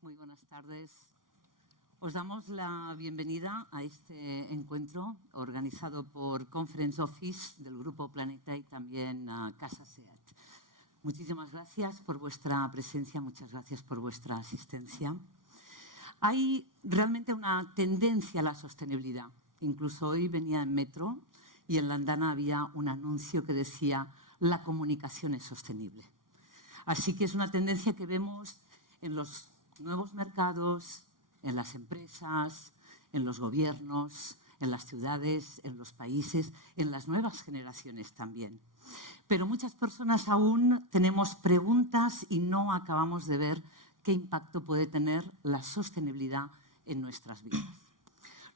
Muy buenas tardes. Os damos la bienvenida a este encuentro organizado por Conference Office del Grupo Planeta y también Casa SEAT. Muchísimas gracias por vuestra presencia, muchas gracias por vuestra asistencia. Hay realmente una tendencia a la sostenibilidad. Incluso hoy venía en metro y en la andana había un anuncio que decía «La comunicación es sostenible». Así que es una tendencia que vemos en los nuevos mercados, en las empresas, en los gobiernos, en las ciudades, en los países, en las nuevas generaciones también. Pero muchas personas aún tenemos preguntas y no acabamos de ver qué impacto puede tener la sostenibilidad en nuestras vidas.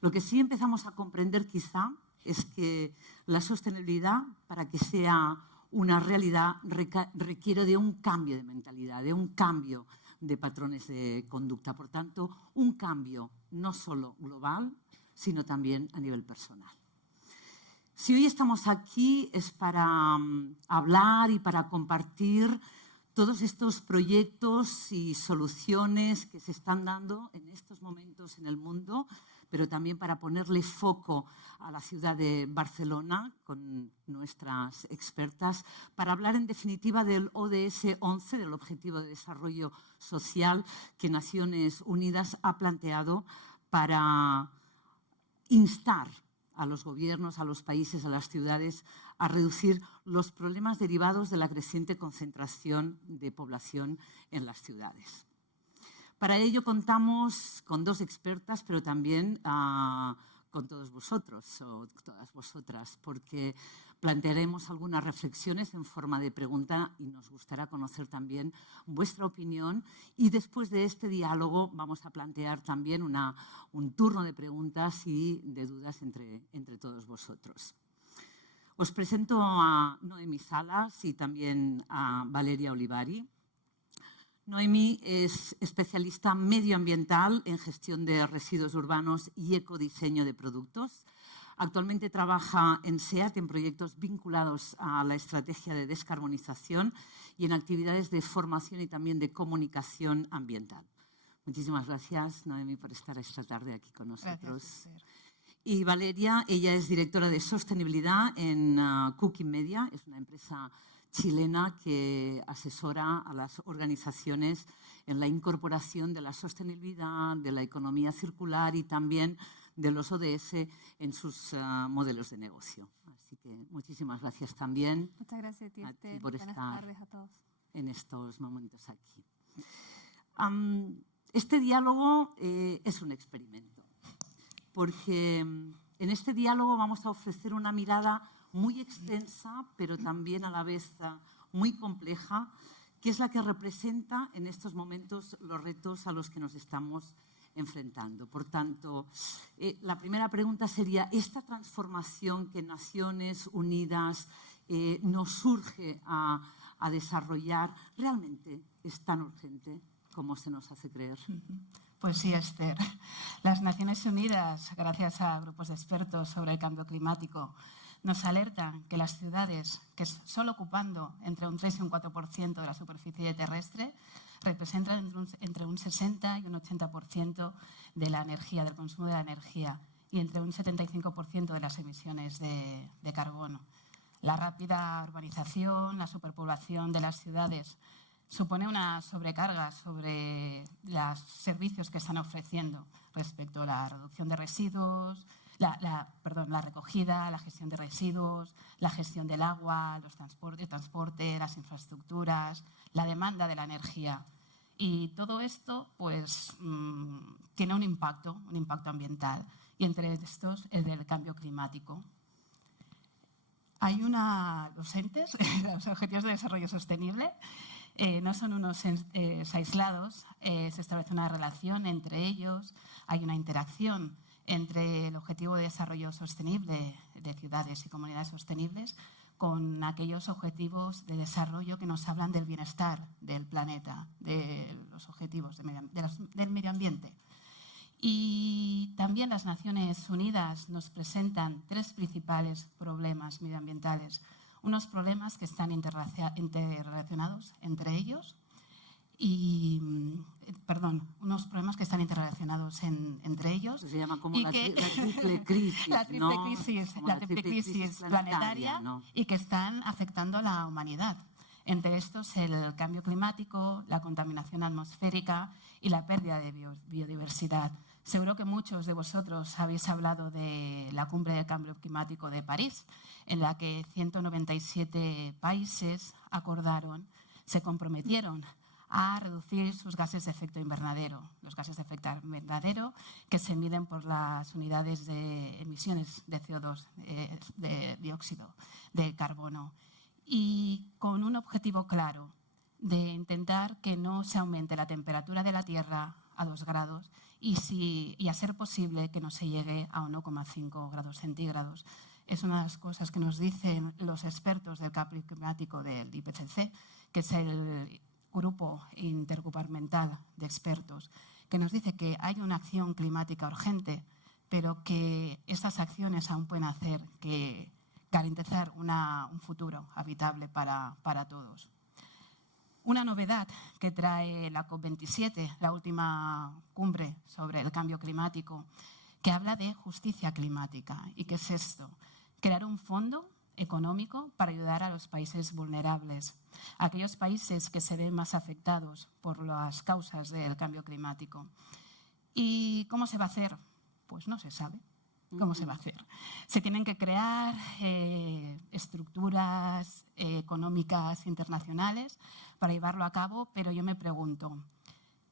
Lo que sí empezamos a comprender quizá es que la sostenibilidad, para que sea una realidad, requiere de un cambio de mentalidad, de un cambio de patrones de conducta. Por tanto, un cambio no solo global, sino también a nivel personal. Si hoy estamos aquí es para hablar y para compartir todos estos proyectos y soluciones que se están dando en estos momentos en el mundo, pero también para ponerle foco a la ciudad de Barcelona con nuestras expertas, para hablar en definitiva del ODS 11, del Objetivo de Desarrollo Social que Naciones Unidas ha planteado para instar a los gobiernos, a los países, a las ciudades, a reducir los problemas derivados de la creciente concentración de población en las ciudades. Para ello contamos con dos expertas, pero también con todos vosotros o todas vosotras, porque plantearemos algunas reflexiones en forma de pregunta y nos gustará conocer también vuestra opinión. Y después de este diálogo vamos a plantear también un turno de preguntas y de dudas entre todos vosotros. Os presento a Noemi Salas y también a Valeria Olivari. Noemi es especialista medioambiental en gestión de residuos urbanos y ecodiseño de productos. Actualmente trabaja en SEAT en proyectos vinculados a la estrategia de descarbonización y en actividades de formación y también de comunicación ambiental. Muchísimas gracias, Noemi, por estar esta tarde aquí con nosotros. Gracias. Y Valeria, ella es directora de sostenibilidad en Cooking Media, es una empresa chilena que asesora a las organizaciones en la incorporación de la sostenibilidad, de la economía circular y también de los ODS en sus modelos de negocio. Así que muchísimas gracias también. Muchas gracias a ti por Buenas estar tardes a todos. En estos momentos aquí. Este diálogo es un experimento, porque en este diálogo vamos a ofrecer una mirada muy extensa, pero también a la vez muy compleja, que es la que representa en estos momentos los retos a los que nos estamos enfrentando. Por tanto, la primera pregunta sería, ¿esta transformación que Naciones Unidas nos surge a desarrollar realmente es tan urgente como se nos hace creer? Pues sí, Esther. Las Naciones Unidas, gracias a grupos de expertos sobre el cambio climático, nos alertan que las ciudades, que solo ocupando entre un 3 y un 4% de la superficie terrestre, representan entre un 60 y un 80% de la energía, del consumo de la energía, y entre un 75% de las emisiones de carbono. La rápida urbanización, la superpoblación de las ciudades supone una sobrecarga sobre los servicios que están ofreciendo respecto a la reducción de residuos, la recogida, la gestión de residuos, la gestión del agua, el transporte, las infraestructuras, la demanda de la energía. Y todo esto pues, tiene un impacto ambiental, y entre estos el del cambio climático. Hay los entes, los Objetivos de Desarrollo Sostenible, no son unos aislados, se establece una relación entre ellos, hay una interacción entre el Objetivo de Desarrollo Sostenible de ciudades y comunidades sostenibles con aquellos objetivos de desarrollo que nos hablan del bienestar del planeta, de los objetivos del medio ambiente. Y también las Naciones Unidas nos presentan tres principales problemas medioambientales. Unos problemas que están interrelacionados entre ellos unos problemas que están interrelacionados entre ellos. Se llama como la triple crisis, la triple crisis planetaria, ¿no? Y que están afectando a la humanidad. Entre estos, el cambio climático, la contaminación atmosférica y la pérdida de biodiversidad. Seguro que muchos de vosotros habéis hablado de la Cumbre del Cambio Climático de París, en la que 197 países se comprometieron a reducir sus gases de efecto invernadero. Los gases de efecto invernadero que se miden por las unidades de emisiones de CO2, de dióxido de carbono. Y con un objetivo claro de intentar que no se aumente la temperatura de la Tierra a 2 grados y a ser posible que no se llegue a 1,5 grados centígrados. Es una de las cosas que nos dicen los expertos del cambio climático del IPCC, que es el grupo intergubernamental de expertos, que nos dice que hay una acción climática urgente, pero que estas acciones aún pueden hacer que garantizar un futuro habitable para todos. Una novedad que trae la COP27, la última cumbre sobre el cambio climático, que habla de justicia climática. ¿Y qué es esto? Crear un fondo económico para ayudar a los países vulnerables, aquellos países que se ven más afectados por las causas del cambio climático. ¿Y cómo se va a hacer? Pues no se sabe. ¿Cómo se va a hacer? Se tienen que crear estructuras económicas internacionales para llevarlo a cabo, pero yo me pregunto,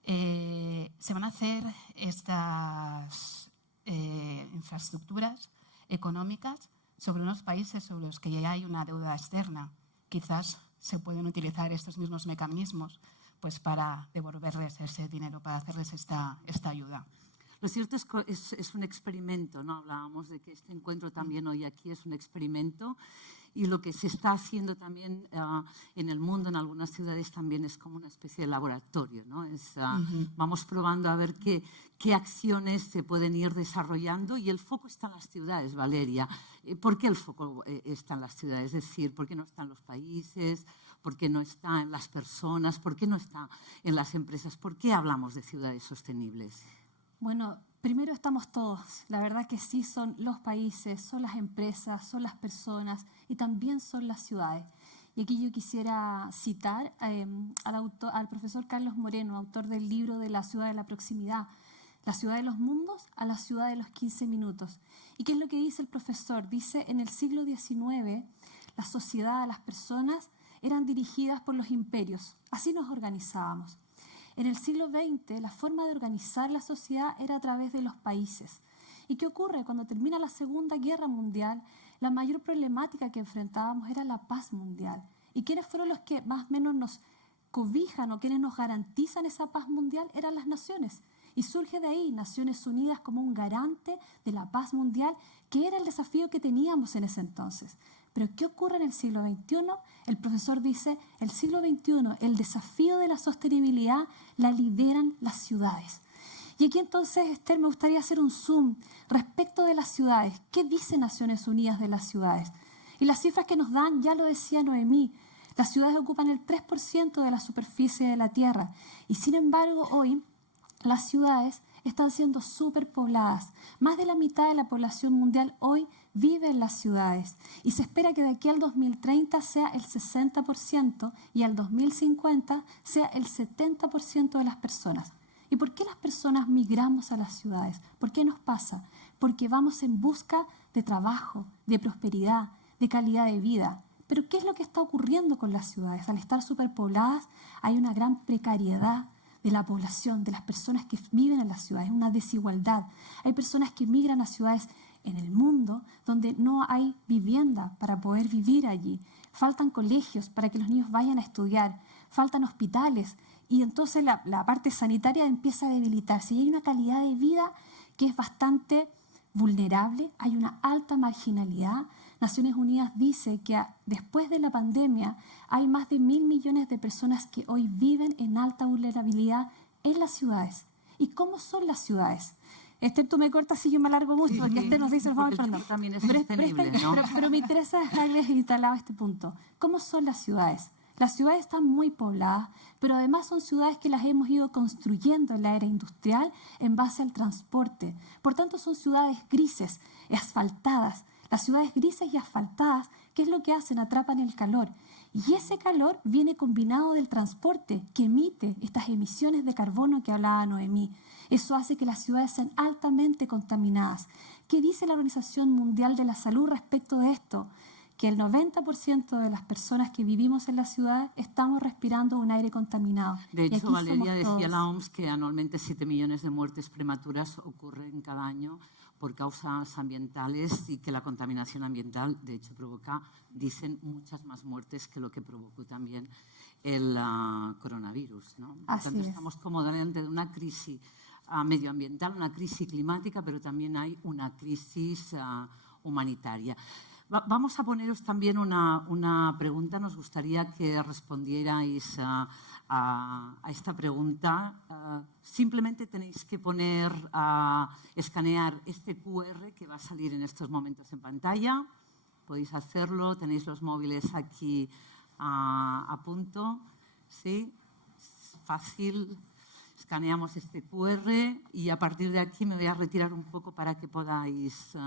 ¿se van a hacer estas infraestructuras económicas sobre unos países sobre los que ya hay una deuda externa? Quizás se pueden utilizar estos mismos mecanismos pues, para devolverles ese dinero, para hacerles esta ayuda. Lo cierto es que es un experimento, ¿no? Hablábamos de que este encuentro también hoy aquí es un experimento y lo que se está haciendo también en el mundo, en algunas ciudades, también es como una especie de laboratorio, ¿no? Vamos probando a ver qué acciones se pueden ir desarrollando y el foco está en las ciudades, Valeria. ¿Por qué el foco está en las ciudades? Es decir, ¿por qué no está en los países? ¿Por qué no está en las personas? ¿Por qué no está en las empresas? ¿Por qué hablamos de ciudades sostenibles? Bueno, primero estamos todos. La verdad que sí, son los países, son las empresas, son las personas y también son las ciudades. Y aquí yo quisiera citar al profesor Carlos Moreno, autor del libro de La ciudad de la proximidad, la ciudad de los mundos a la ciudad de los 15 minutos. ¿Y qué es lo que dice el profesor? Dice, en el siglo XIX, la sociedad, las personas eran dirigidas por los imperios. Así nos organizábamos. En el siglo XX, la forma de organizar la sociedad era a través de los países. ¿Y qué ocurre? Cuando termina la Segunda Guerra Mundial, la mayor problemática que enfrentábamos era la paz mundial. ¿Y quiénes fueron los que más o menos nos cobijan o quienes nos garantizan esa paz mundial? Eran las naciones. Y surge de ahí Naciones Unidas como un garante de la paz mundial, que era el desafío que teníamos en ese entonces. Pero ¿qué ocurre en el siglo XXI? El profesor dice, el siglo XXI, el desafío de la sostenibilidad la lideran las ciudades. Y aquí entonces, Esther, me gustaría hacer un zoom respecto de las ciudades. ¿Qué dice Naciones Unidas de las ciudades? Y las cifras que nos dan, ya lo decía Noemí, las ciudades ocupan el 3% de la superficie de la Tierra. Y sin embargo, hoy las ciudades están siendo superpobladas. Más de la mitad de la población mundial hoy vive en las ciudades y se espera que de aquí al 2030 sea el 60% y al 2050 sea el 70% de las personas. ¿Y por qué las personas migramos a las ciudades? ¿Por qué nos pasa? Porque vamos en busca de trabajo, de prosperidad, de calidad de vida. Pero ¿qué es lo que está ocurriendo con las ciudades? Al estar superpobladas hay una gran precariedad de la población, de las personas que viven en las ciudades, una desigualdad. Hay personas que migran a ciudades en el mundo donde no hay vivienda para poder vivir allí. Faltan colegios para que los niños vayan a estudiar, faltan hospitales y entonces la parte sanitaria empieza a debilitarse y hay una calidad de vida que es bastante vulnerable, hay una alta marginalidad. Naciones Unidas dice que después de la pandemia hay más de 1.000 millones de personas que hoy viven en alta vulnerabilidad en las ciudades. ¿Y cómo son las ciudades? Esther, tú me cortas si yo me alargo mucho, porque Esther nos dice, vamos a también es sostenible, ¿no? pero me interesa dejarles instalado este punto. ¿Cómo son las ciudades? Las ciudades están muy pobladas, pero además son ciudades que las hemos ido construyendo en la era industrial en base al transporte. Por tanto, son ciudades grises, asfaltadas. Las ciudades grises y asfaltadas, ¿qué es lo que hacen? Atrapan el calor. Y ese calor viene combinado del transporte que emite estas emisiones de carbono que hablaba Noemí. Eso hace que las ciudades sean altamente contaminadas. ¿Qué dice la Organización Mundial de la Salud respecto de esto? Que el 90% de las personas que vivimos en la ciudad estamos respirando un aire contaminado. De hecho, Valeria, decía la OMS que anualmente 7 millones de muertes prematuras ocurren cada año por causas ambientales y que la contaminación ambiental, de hecho, provoca, dicen, muchas más muertes que lo que provocó también el coronavirus, ¿no? Por tanto, estamos como delante de una crisis medioambiental, una crisis climática, pero también hay una crisis humanitaria. Vamos a poneros también una pregunta. Nos gustaría que respondierais a esta pregunta. Simplemente tenéis que escanear este QR que va a salir en estos momentos en pantalla. Podéis hacerlo, tenéis los móviles aquí a punto. ¿Sí? Es fácil. Escaneamos este QR y a partir de aquí me voy a retirar un poco para que podáis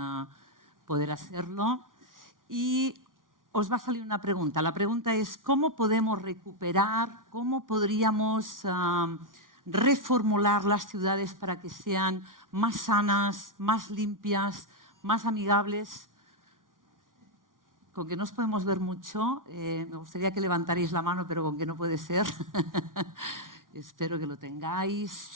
poder hacerlo. Y os va a salir una pregunta. La pregunta es, ¿cómo podemos recuperar, cómo podríamos reformular las ciudades para que sean más sanas, más limpias, más amigables? Con que no os podemos ver mucho, me gustaría que levantarais la mano, pero con que no puede ser. Espero que lo tengáis.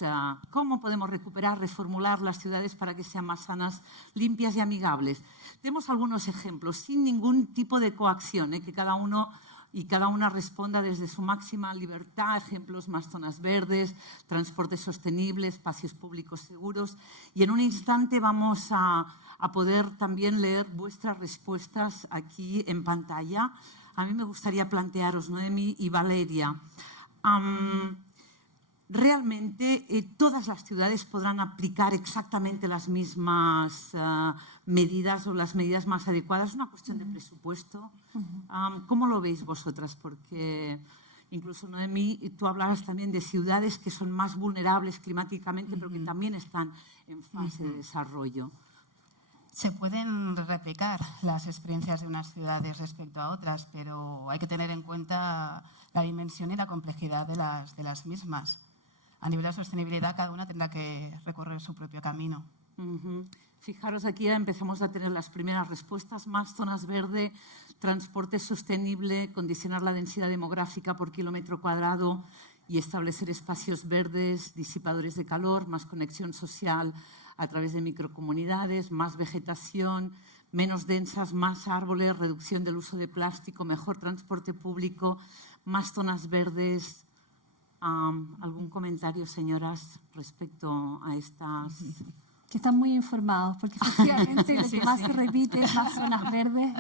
¿Cómo podemos recuperar, reformular las ciudades para que sean más sanas, limpias y amigables? Tenemos algunos ejemplos, sin ningún tipo de coacción, que cada uno y cada una responda desde su máxima libertad. Ejemplos: más zonas verdes, transporte sostenible, espacios públicos seguros. Y en un instante vamos a poder también leer vuestras respuestas aquí en pantalla. A mí me gustaría plantearos, Noemí y Valeria, realmente todas las ciudades podrán aplicar exactamente las mismas medidas o las medidas más adecuadas. Es una cuestión de presupuesto. ¿Cómo lo veis vosotras? Porque incluso, Noemí, tú hablabas también de ciudades que son más vulnerables climáticamente, pero que también están en fase de desarrollo. Se pueden replicar las experiencias de unas ciudades respecto a otras, pero hay que tener en cuenta la dimensión y la complejidad de las mismas. A nivel de sostenibilidad, cada una tendrá que recorrer su propio camino. Fijaros, aquí ya empezamos a tener las primeras respuestas. Más zonas verdes, transporte sostenible, condicionar la densidad demográfica por kilómetro cuadrado y establecer espacios verdes, disipadores de calor, más conexión social a través de microcomunidades, más vegetación, menos densas, más árboles, reducción del uso de plástico, mejor transporte público, más zonas verdes. ¿Algún comentario, señoras, respecto a estas? Que están muy informados, porque efectivamente lo que más se repite es más zonas verdes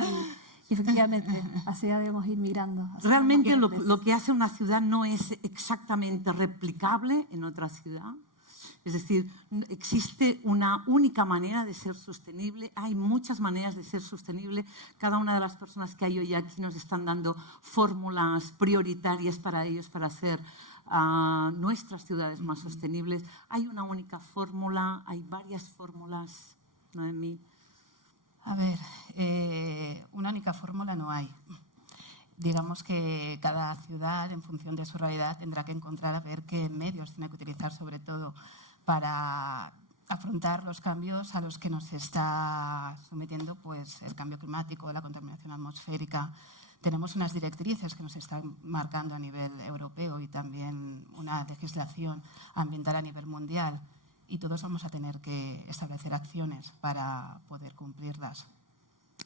y efectivamente así debemos ir mirando. Realmente lo que hace una ciudad no es exactamente replicable en otra ciudad. Es decir, existe una única manera de ser sostenible. Hay muchas maneras de ser sostenible. Cada una de las personas que hay hoy aquí nos están dando fórmulas prioritarias para ellos, para hacer nuestras ciudades más sostenibles. ¿Hay una única fórmula? ¿Hay varias fórmulas, Noemí? A ver, una única fórmula no hay. Digamos que cada ciudad, en función de su realidad, tendrá que encontrar a ver qué medios tiene que utilizar, sobre todo para afrontar los cambios a los que nos está sometiendo pues, el cambio climático, la contaminación atmosférica. Tenemos unas directrices que nos están marcando a nivel europeo y también una legislación ambiental a nivel mundial, y todos vamos a tener que establecer acciones para poder cumplirlas.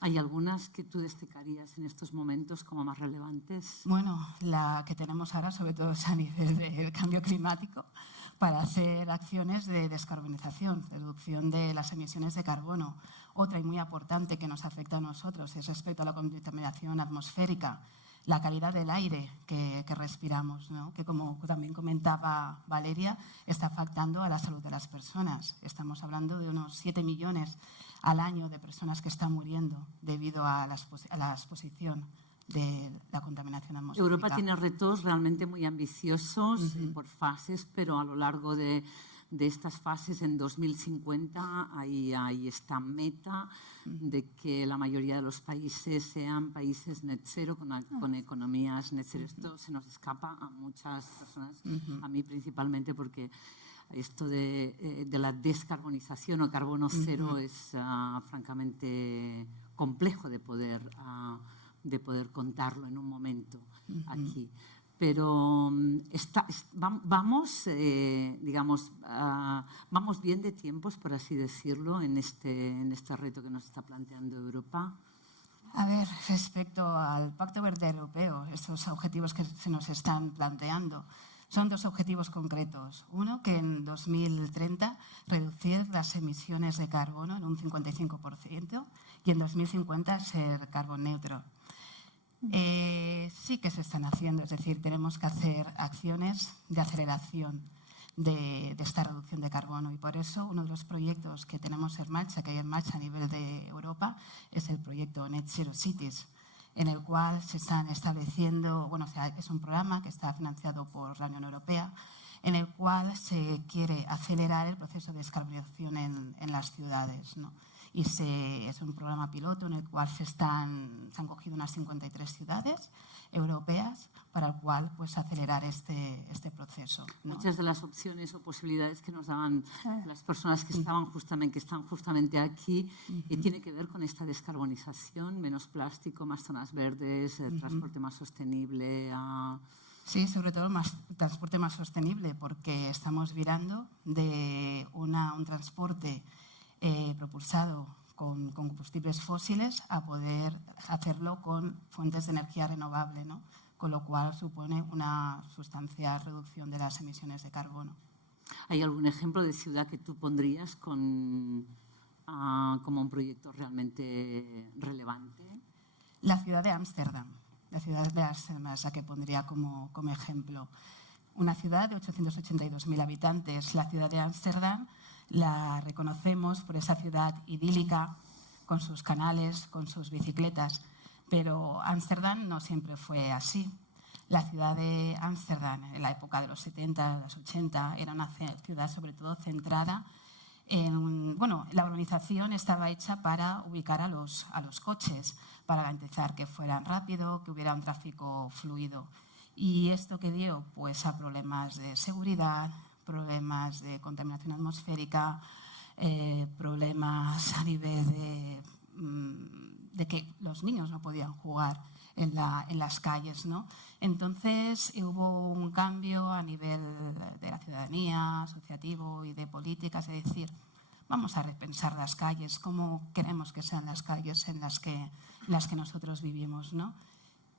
¿Hay algunas que tú destacarías en estos momentos como más relevantes? Bueno, la que tenemos ahora sobre todo es a nivel del cambio climático, para hacer acciones de descarbonización, reducción de las emisiones de carbono. Otra y muy importante que nos afecta a nosotros es respecto a la contaminación atmosférica, la calidad del aire que respiramos, ¿no? Que, como también comentaba Valeria, está afectando a la salud de las personas. Estamos hablando de unos 7 millones al año de personas que están muriendo debido a la exposición de la contaminación atmosférica. Europa tiene retos realmente muy ambiciosos por fases, pero a lo largo de estas fases, en 2050, hay esta meta de que la mayoría de los países sean países net cero, con economías net cero. Esto se nos escapa a muchas personas, a mí principalmente, porque esto de la descarbonización o carbono cero es francamente complejo de poder contarlo en un momento aquí. Pero vamos bien de tiempos, por así decirlo, en este reto que nos está planteando Europa. A ver, respecto al Pacto Verde Europeo, estos objetivos que se nos están planteando, son dos objetivos concretos. Uno, que en 2030 reducir las emisiones de carbono en un 55% y en 2050 ser carbon neutral. Sí que se están haciendo, es decir, tenemos que hacer acciones de aceleración de esta reducción de carbono y por eso uno de los proyectos que tenemos en marcha, que hay en marcha a nivel de Europa, es el proyecto Net Zero Cities, en el cual se están estableciendo, es un programa que está financiado por la Unión Europea, en el cual se quiere acelerar el proceso de descarbonización en las ciudades, ¿no? Y es un programa piloto en el cual se han cogido unas 53 ciudades europeas para el cual acelerar este proceso, ¿no? Muchas de las opciones o posibilidades que nos daban las personas que están justamente aquí tiene que ver con esta descarbonización, menos plástico, más zonas verdes, transporte más sostenible. Sí, sobre todo transporte más sostenible, porque estamos virando de un transporte propulsado con combustibles fósiles a poder hacerlo con fuentes de energía renovable, ¿no? Con lo cual supone una sustancial reducción de las emisiones de carbono. ¿Hay algún ejemplo de ciudad que tú pondrías como un proyecto realmente relevante? La ciudad de Ámsterdam. La ciudad de Ámsterdam es la que pondría como ejemplo. Una ciudad de 882.000 habitantes. La ciudad de Ámsterdam la reconocemos por esa ciudad idílica, con sus canales, con sus bicicletas. Pero Ámsterdam no siempre fue así. La ciudad de Ámsterdam, en la época de los 70, los 80, era una ciudad sobre todo centrada en... la urbanización estaba hecha para ubicar a los coches, para garantizar que fueran rápido, que hubiera un tráfico fluido. ¿Y esto qué dio? Pues a problemas de seguridad, problemas de contaminación atmosférica, problemas a nivel de que los niños no podían jugar en las calles, ¿no? Entonces hubo un cambio a nivel de la ciudadanía, asociativo y de políticas, es decir, vamos a repensar las calles, cómo queremos que sean las calles en las que nosotros vivimos, ¿no?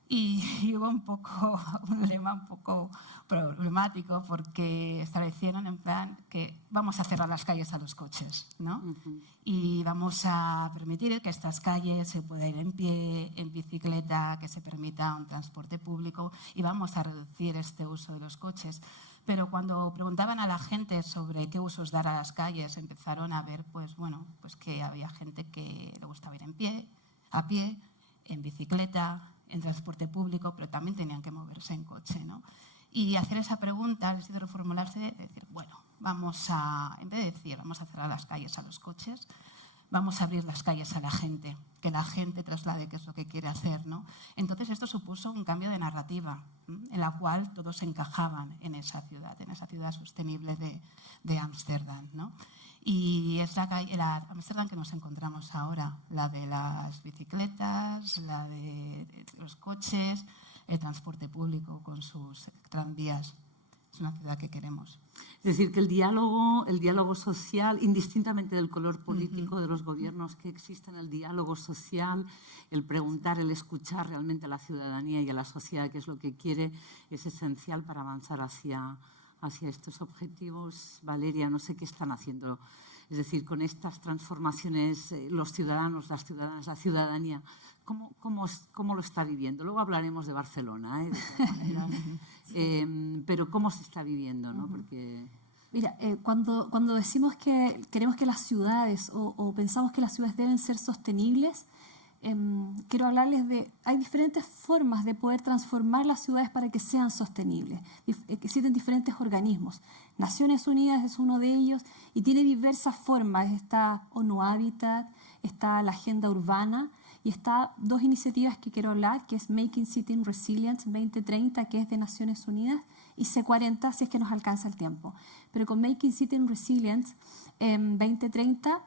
Y hubo un lema un poco problemático porque establecieron en plan que vamos a cerrar las calles a los coches, ¿no? Y vamos a permitir que estas calles se pueda ir en pie, en bicicleta, que se permita un transporte público y vamos a reducir este uso de los coches. Pero cuando preguntaban a la gente sobre qué usos dar a las calles, empezaron a ver pues que había gente que le gustaba ir a pie, en bicicleta, en transporte público, pero también tenían que moverse en coche, ¿no? Y hacer esa pregunta les hizo reformularse, decir, en vez de decir vamos a cerrar las calles a los coches, vamos a abrir las calles a la gente, que la gente traslade qué es lo que quiere hacer, ¿no? Entonces esto supuso un cambio de narrativa, en la cual todos encajaban en esa ciudad sostenible de Ámsterdam, ¿no? Y es la Ámsterdam que nos encontramos ahora, la de las bicicletas, la de los coches, el transporte público con sus tranvías. Es una ciudad que queremos. Es decir, que el diálogo social, indistintamente del color político de los gobiernos que existen, el diálogo social, el preguntar, el escuchar realmente a la ciudadanía y a la sociedad qué es lo que quiere, es esencial para avanzar hacia estos objetivos. Valeria, no sé qué están haciendo. Es decir, con estas transformaciones, los ciudadanos, las ciudadanas, la ciudadanía, ¿cómo lo está viviendo? Luego hablaremos de Barcelona, de todas maneras. Pero ¿cómo se está viviendo, ¿no? Porque... Mira, cuando decimos que queremos que las ciudades o pensamos que las ciudades deben ser sostenibles, quiero hablarles de, hay diferentes formas de poder transformar las ciudades para que sean sostenibles. Existen diferentes organismos. Naciones Unidas es uno de ellos y tiene diversas formas. Está ONU Habitat, está la Agenda Urbana y está dos iniciativas que quiero hablar, que es Making Cities Resilient 2030, que es de Naciones Unidas, y C40, si es que nos alcanza el tiempo. Pero con Making Cities Resilient 2030,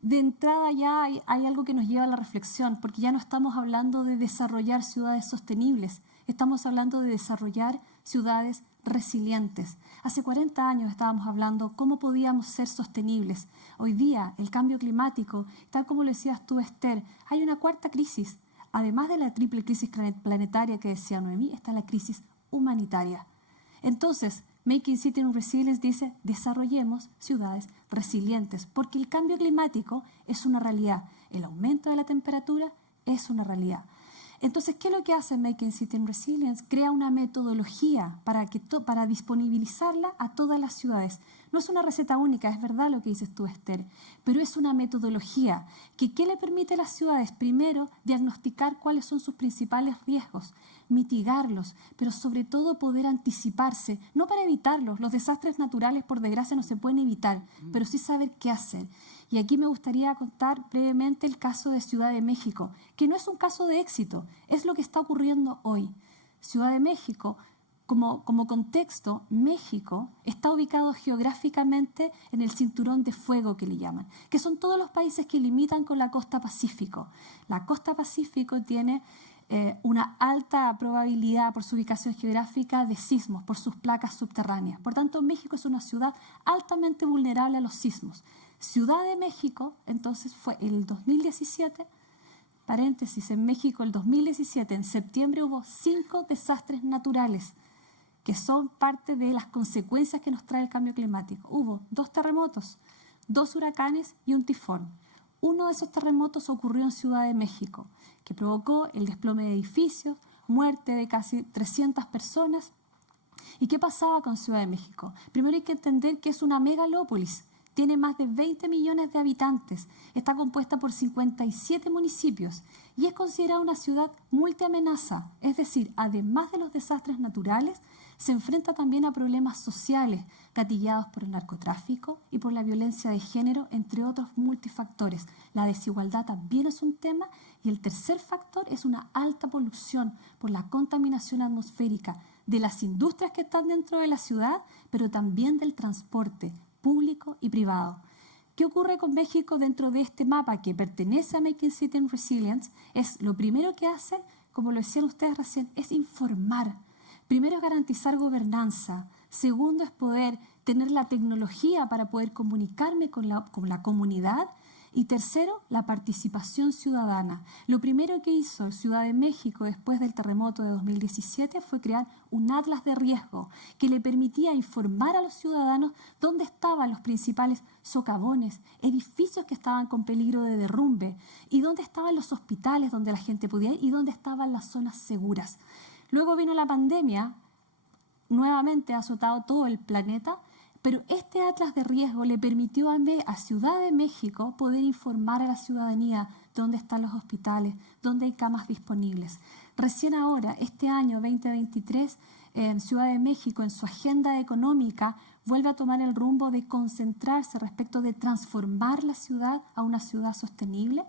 de entrada ya hay algo que nos lleva a la reflexión, porque ya no estamos hablando de desarrollar ciudades sostenibles, estamos hablando de desarrollar ciudades resilientes. Hace 40 años estábamos hablando cómo podíamos ser sostenibles. Hoy día, el cambio climático, tal como lo decías tú, Esther, hay una cuarta crisis. Además de la triple crisis planetaria que decía Noemí, está la crisis humanitaria. Entonces, Making Cities Resilient dice, desarrollemos ciudades resilientes, porque el cambio climático es una realidad. El aumento de la temperatura es una realidad. Entonces, ¿qué es lo que hace Making Cities Resilient? Crea una metodología para disponibilizarla a todas las ciudades. No es una receta única, es verdad lo que dices tú, Esther, pero es una metodología que le permite a las ciudades, primero, diagnosticar cuáles son sus principales riesgos, mitigarlos, pero sobre todo poder anticiparse, no para evitarlos. Los desastres naturales, por desgracia, no se pueden evitar, pero sí saber qué hacer. Y aquí me gustaría contar brevemente el caso de Ciudad de México, que no es un caso de éxito, es lo que está ocurriendo hoy. Ciudad de México, como contexto, México está ubicado geográficamente en el cinturón de fuego que le llaman, que son todos los países que limitan con la costa Pacífico. La costa Pacífico tiene una alta probabilidad por su ubicación geográfica de sismos, por sus placas subterráneas. Por tanto, México es una ciudad altamente vulnerable a los sismos. Ciudad de México, entonces, fue el 2017, paréntesis, en México el 2017, en septiembre hubo 5 desastres naturales que son parte de las consecuencias que nos trae el cambio climático. Hubo 2 terremotos, 2 huracanes y un tifón. Uno de esos terremotos ocurrió en Ciudad de México, que provocó el desplome de edificios, muerte de casi 300 personas. ¿Y qué pasaba con Ciudad de México? Primero hay que entender que es una megalópolis. Tiene más de 20 millones de habitantes, está compuesta por 57 municipios y es considerada una ciudad multiamenaza. Es decir, además de los desastres naturales, se enfrenta también a problemas sociales gatillados por el narcotráfico y por la violencia de género, entre otros multifactores. La desigualdad también es un tema y el tercer factor es una alta polución por la contaminación atmosférica de las industrias que están dentro de la ciudad, pero también del transporte público y privado. ¿Qué ocurre con México dentro de este mapa que pertenece a Making Cities Resilient? Es lo primero que hace, como lo decían ustedes recién, es informar. Primero es garantizar gobernanza. Segundo es poder tener la tecnología para poder comunicarme con la comunidad. Y tercero, la participación ciudadana. Lo primero que hizo Ciudad de México después del terremoto de 2017 fue crear un atlas de riesgo que le permitía informar a los ciudadanos dónde estaban los principales socavones, edificios que estaban con peligro de derrumbe y dónde estaban los hospitales donde la gente podía ir y dónde estaban las zonas seguras. Luego vino la pandemia, nuevamente ha azotado todo el planeta, pero este atlas de riesgo le permitió a Ciudad de México poder informar a la ciudadanía dónde están los hospitales, dónde hay camas disponibles. Recién ahora, este año 2023, Ciudad de México en su agenda económica vuelve a tomar el rumbo de concentrarse respecto de transformar la ciudad a una ciudad sostenible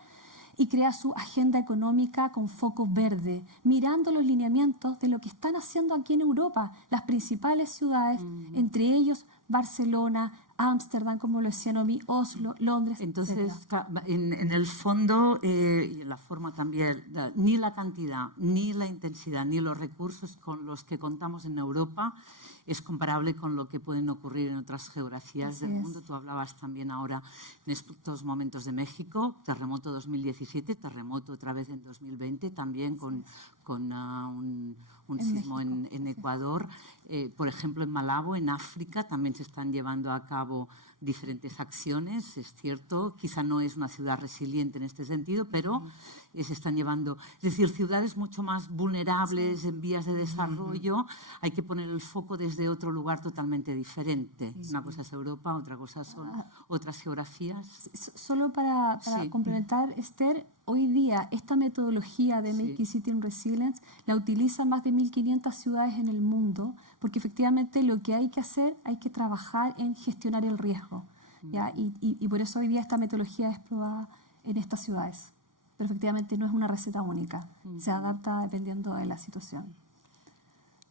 y crea su agenda económica con foco verde, mirando los lineamientos de lo que están haciendo aquí en Europa, las principales ciudades, entre ellos Barcelona, Ámsterdam, como lo decía Noemí, Oslo, Londres, Entonces, etc. en el fondo y en la forma también, ni la cantidad, ni la intensidad, ni los recursos con los que contamos en Europa es comparable con lo que pueden ocurrir en otras geografías del mundo. Tú hablabas también ahora en estos momentos de México, terremoto 2017, terremoto otra vez en 2020, también con un sismo en Ecuador. Por ejemplo, en Malabo, en África, también se están llevando a cabo diferentes acciones, es cierto, quizá no es una ciudad resiliente en este sentido, pero se están llevando, es decir, ciudades mucho más vulnerables en vías de desarrollo, hay que poner el foco desde desde otro lugar totalmente diferente. Una cosa es Europa, otra cosa son otras geografías. Solo para complementar, Esther, hoy día esta metodología de Making Cities Resilient la utilizan más de 1.500 ciudades en el mundo, porque efectivamente lo que hay que hacer, hay que trabajar en gestionar el riesgo. ¿Ya? Y por eso hoy día esta metodología es probada en estas ciudades. Pero efectivamente no es una receta única, se adapta dependiendo de la situación.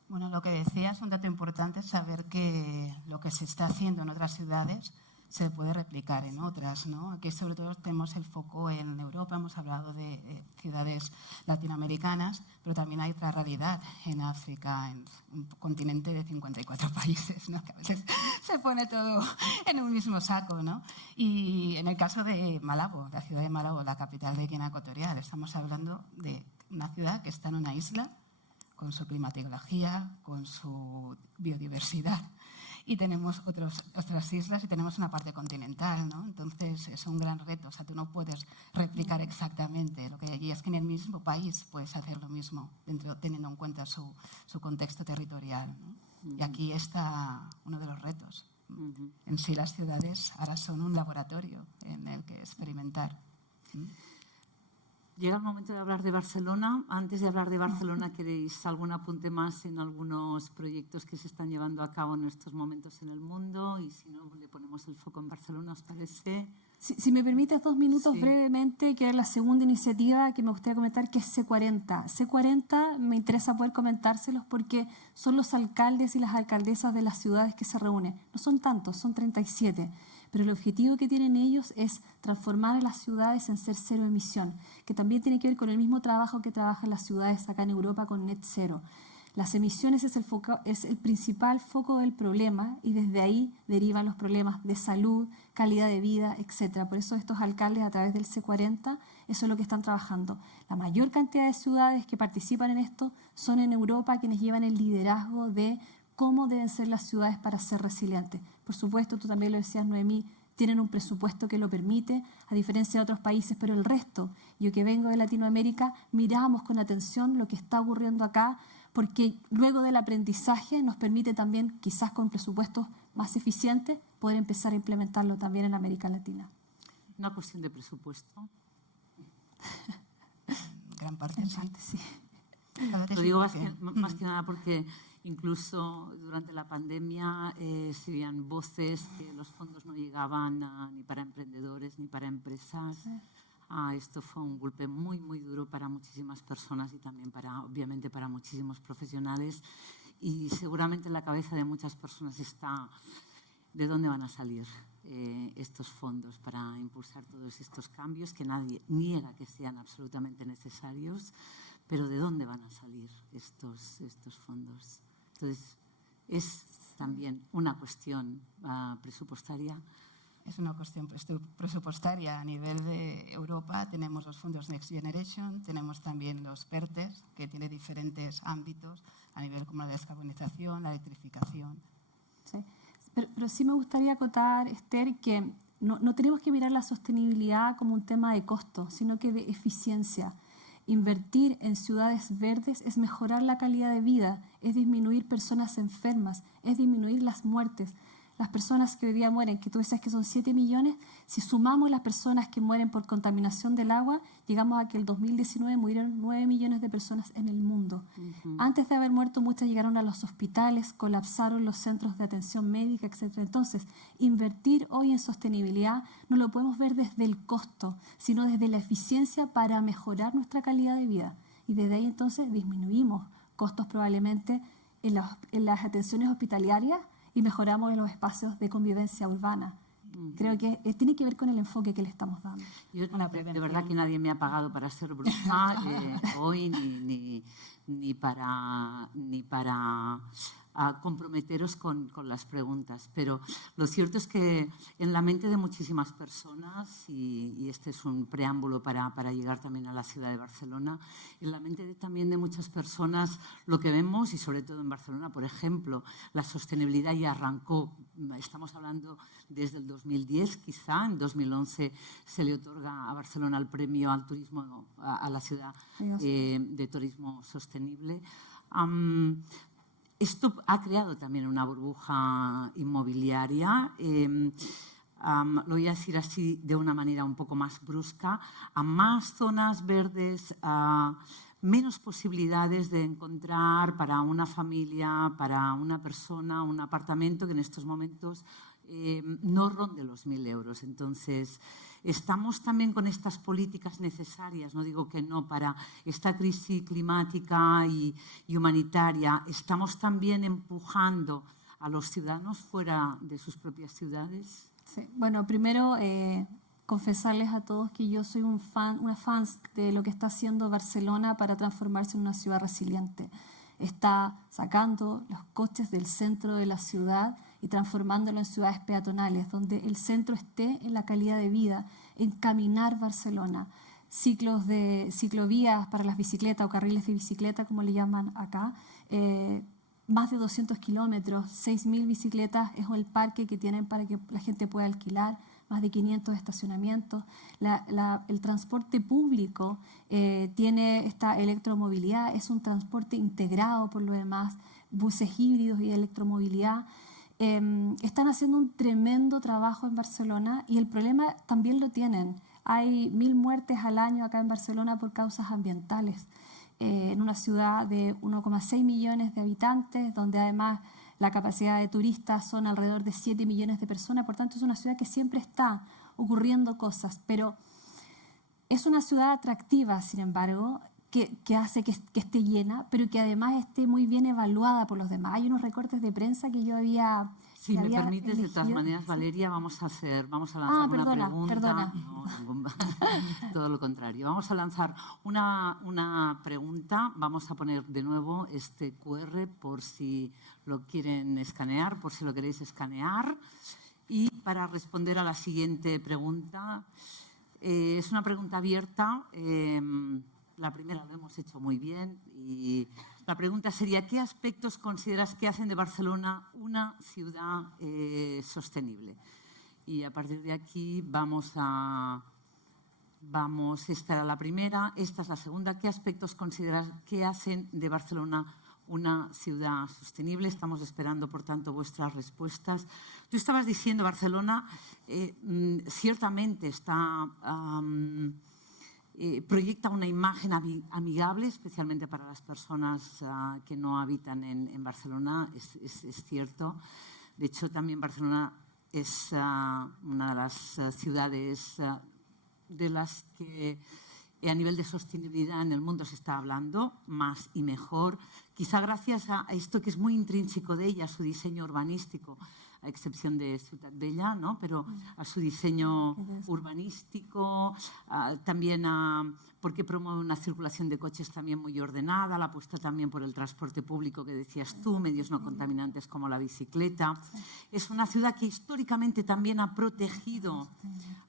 Bueno, lo que decía es un dato importante, saber que lo que se está haciendo en otras ciudades se puede replicar en otras, ¿no? Aquí sobre todo tenemos el foco en Europa, hemos hablado de ciudades latinoamericanas, pero también hay otra realidad en África, en un continente de 54 países, ¿no? Que a veces se pone todo en un mismo saco, ¿no? Y en el caso de Malabo, la ciudad de Malabo, la capital de Guinea Ecuatorial, estamos hablando de una ciudad que está en una isla con su climatología, con su biodiversidad. Y tenemos otras islas y tenemos una parte continental, ¿no? Entonces es un gran reto. O sea, tú no puedes replicar exactamente lo que hay allí. Es que en el mismo país puedes hacer lo mismo, teniendo en cuenta su contexto territorial, ¿no? Y aquí está uno de los retos. En sí las ciudades ahora son un laboratorio en el que experimentar. Llega el momento de hablar de Barcelona. Antes de hablar de Barcelona, ¿queréis algún apunte más en algunos proyectos que se están llevando a cabo en estos momentos en el mundo? Y si no, le ponemos el foco en Barcelona, ¿os parece? Si me permites 2 minutos brevemente, que es la segunda iniciativa que me gustaría comentar, que es C40. C40 me interesa poder comentárselos porque son los alcaldes y las alcaldesas de las ciudades que se reúnen. No son tantos, son 37. Pero el objetivo que tienen ellos es transformar a las ciudades en ser cero emisión, que también tiene que ver con el mismo trabajo que trabajan las ciudades acá en Europa con Net Zero. Las emisiones es el principal foco del problema y desde ahí derivan los problemas de salud, calidad de vida, etc. Por eso estos alcaldes a través del C40, eso es lo que están trabajando. La mayor cantidad de ciudades que participan en esto son en Europa quienes llevan el liderazgo de cómo deben ser las ciudades para ser resilientes. Por supuesto, tú también lo decías, Noemí, tienen un presupuesto que lo permite, a diferencia de otros países, pero el resto, yo que vengo de Latinoamérica, miramos con atención lo que está ocurriendo acá, porque luego del aprendizaje nos permite también, quizás con presupuestos más eficientes, poder empezar a implementarlo también en América Latina. Una cuestión de presupuesto. Gran parte, sí. Lo digo más que nada porque incluso durante la pandemia se veían voces que los fondos no llegaban ni para emprendedores ni para empresas. Esto fue un golpe muy, muy duro para muchísimas personas y también, obviamente, para muchísimos profesionales. Y seguramente en la cabeza de muchas personas está de dónde van a salir estos fondos para impulsar todos estos cambios, que nadie niega que sean absolutamente necesarios, pero de dónde van a salir estos fondos. Entonces, es también una cuestión presupuestaria. Es una cuestión presupuestaria. A nivel de Europa tenemos los fondos Next Generation, tenemos también los PERTES, que tiene diferentes ámbitos, a nivel como la descarbonización, la electrificación. Sí. Pero sí me gustaría acotar, Esther, que no tenemos que mirar la sostenibilidad como un tema de costo, sino que de eficiencia. Invertir en ciudades verdes es mejorar la calidad de vida, es disminuir personas enfermas, es disminuir las muertes. Las personas que hoy día mueren, que tú decías que son 7 millones, si sumamos las personas que mueren por contaminación del agua, llegamos a que el 2019 murieron 9 millones de personas en el mundo. Antes de haber muerto, muchas llegaron a los hospitales, colapsaron los centros de atención médica, etc. Entonces, invertir hoy en sostenibilidad no lo podemos ver desde el costo, sino desde la eficiencia para mejorar nuestra calidad de vida. Y desde ahí entonces disminuimos costos probablemente en las atenciones hospitalarias, y mejoramos en los espacios de convivencia urbana. Creo que tiene que ver con el enfoque que le estamos dando. Yo, de verdad que nadie me ha pagado para ser bruja hoy, ni para comprometeros con las preguntas. Pero lo cierto es que en la mente de muchísimas personas, y este es un preámbulo para llegar también a la ciudad de Barcelona, en la mente también de muchas personas lo que vemos, y sobre todo en Barcelona, por ejemplo, la sostenibilidad ya arrancó, estamos hablando desde el 2010, quizá en 2011 se le otorga a Barcelona el premio al turismo, a la ciudad de turismo sostenible. Esto ha creado también una burbuja inmobiliaria. Lo voy a decir así de una manera un poco más brusca. A más zonas verdes, menos posibilidades de encontrar para una familia, para una persona, un apartamento que en estos momentos no ronde los 1.000 euros. Entonces, estamos también con estas políticas necesarias, no digo que no, para esta crisis climática y humanitaria. Estamos también empujando a los ciudadanos fuera de sus propias ciudades. Sí. Bueno, primero confesarles a todos que yo soy una fan de lo que está haciendo Barcelona para transformarse en una ciudad resiliente. Está sacando los coches del centro de la ciudad y transformándolo en ciudades peatonales, donde el centro esté en la calidad de vida, en caminar Barcelona. Ciclovías para las bicicletas o carriles de bicicleta, como le llaman acá, más de 200 kilómetros, 6.000 bicicletas es el parque que tienen para que la gente pueda alquilar, más de 500 estacionamientos. El transporte público tiene esta electromovilidad, es un transporte integrado por lo demás, buses híbridos y electromovilidad. Están haciendo un tremendo trabajo en Barcelona y el problema también lo tienen. Hay 1.000 muertes al año acá en Barcelona por causas ambientales. En una ciudad de 1,6 millones de habitantes, donde además la capacidad de turistas son alrededor de 7 millones de personas. Por tanto, es una ciudad que siempre está ocurriendo cosas, pero es una ciudad atractiva, sin embargo, que hace que esté llena, pero que además esté muy bien evaluada por los demás. Hay unos recortes de prensa que yo había... Si me permites, de todas maneras, Valeria, vamos a lanzar una pregunta. Perdona. No, todo lo contrario. Vamos a lanzar una pregunta. Vamos a poner de nuevo este QR por si lo quieren escanear, por si lo queréis escanear. Y para responder a la siguiente pregunta, es una pregunta abierta. La primera lo hemos hecho muy bien y la pregunta sería: ¿qué aspectos consideras que hacen de Barcelona una ciudad sostenible? Y a partir de aquí esta era la primera, esta es la segunda. ¿Qué aspectos consideras que hacen de Barcelona una ciudad sostenible? Estamos esperando, por tanto, vuestras respuestas. Tú estabas diciendo, Barcelona ciertamente está... proyecta una imagen amigable, especialmente para las personas que no habitan en Barcelona, es cierto. De hecho, también Barcelona es una de las ciudades de las que a nivel de sostenibilidad en el mundo se está hablando más y mejor, quizá gracias a esto que es muy intrínseco de ella, su diseño urbanístico, a excepción de Ciutat Bella, ¿no? Pero a su diseño urbanístico, también porque promueve una circulación de coches también muy ordenada, la apuesta también por el transporte público que decías tú, medios no contaminantes como la bicicleta. Es una ciudad que históricamente también ha protegido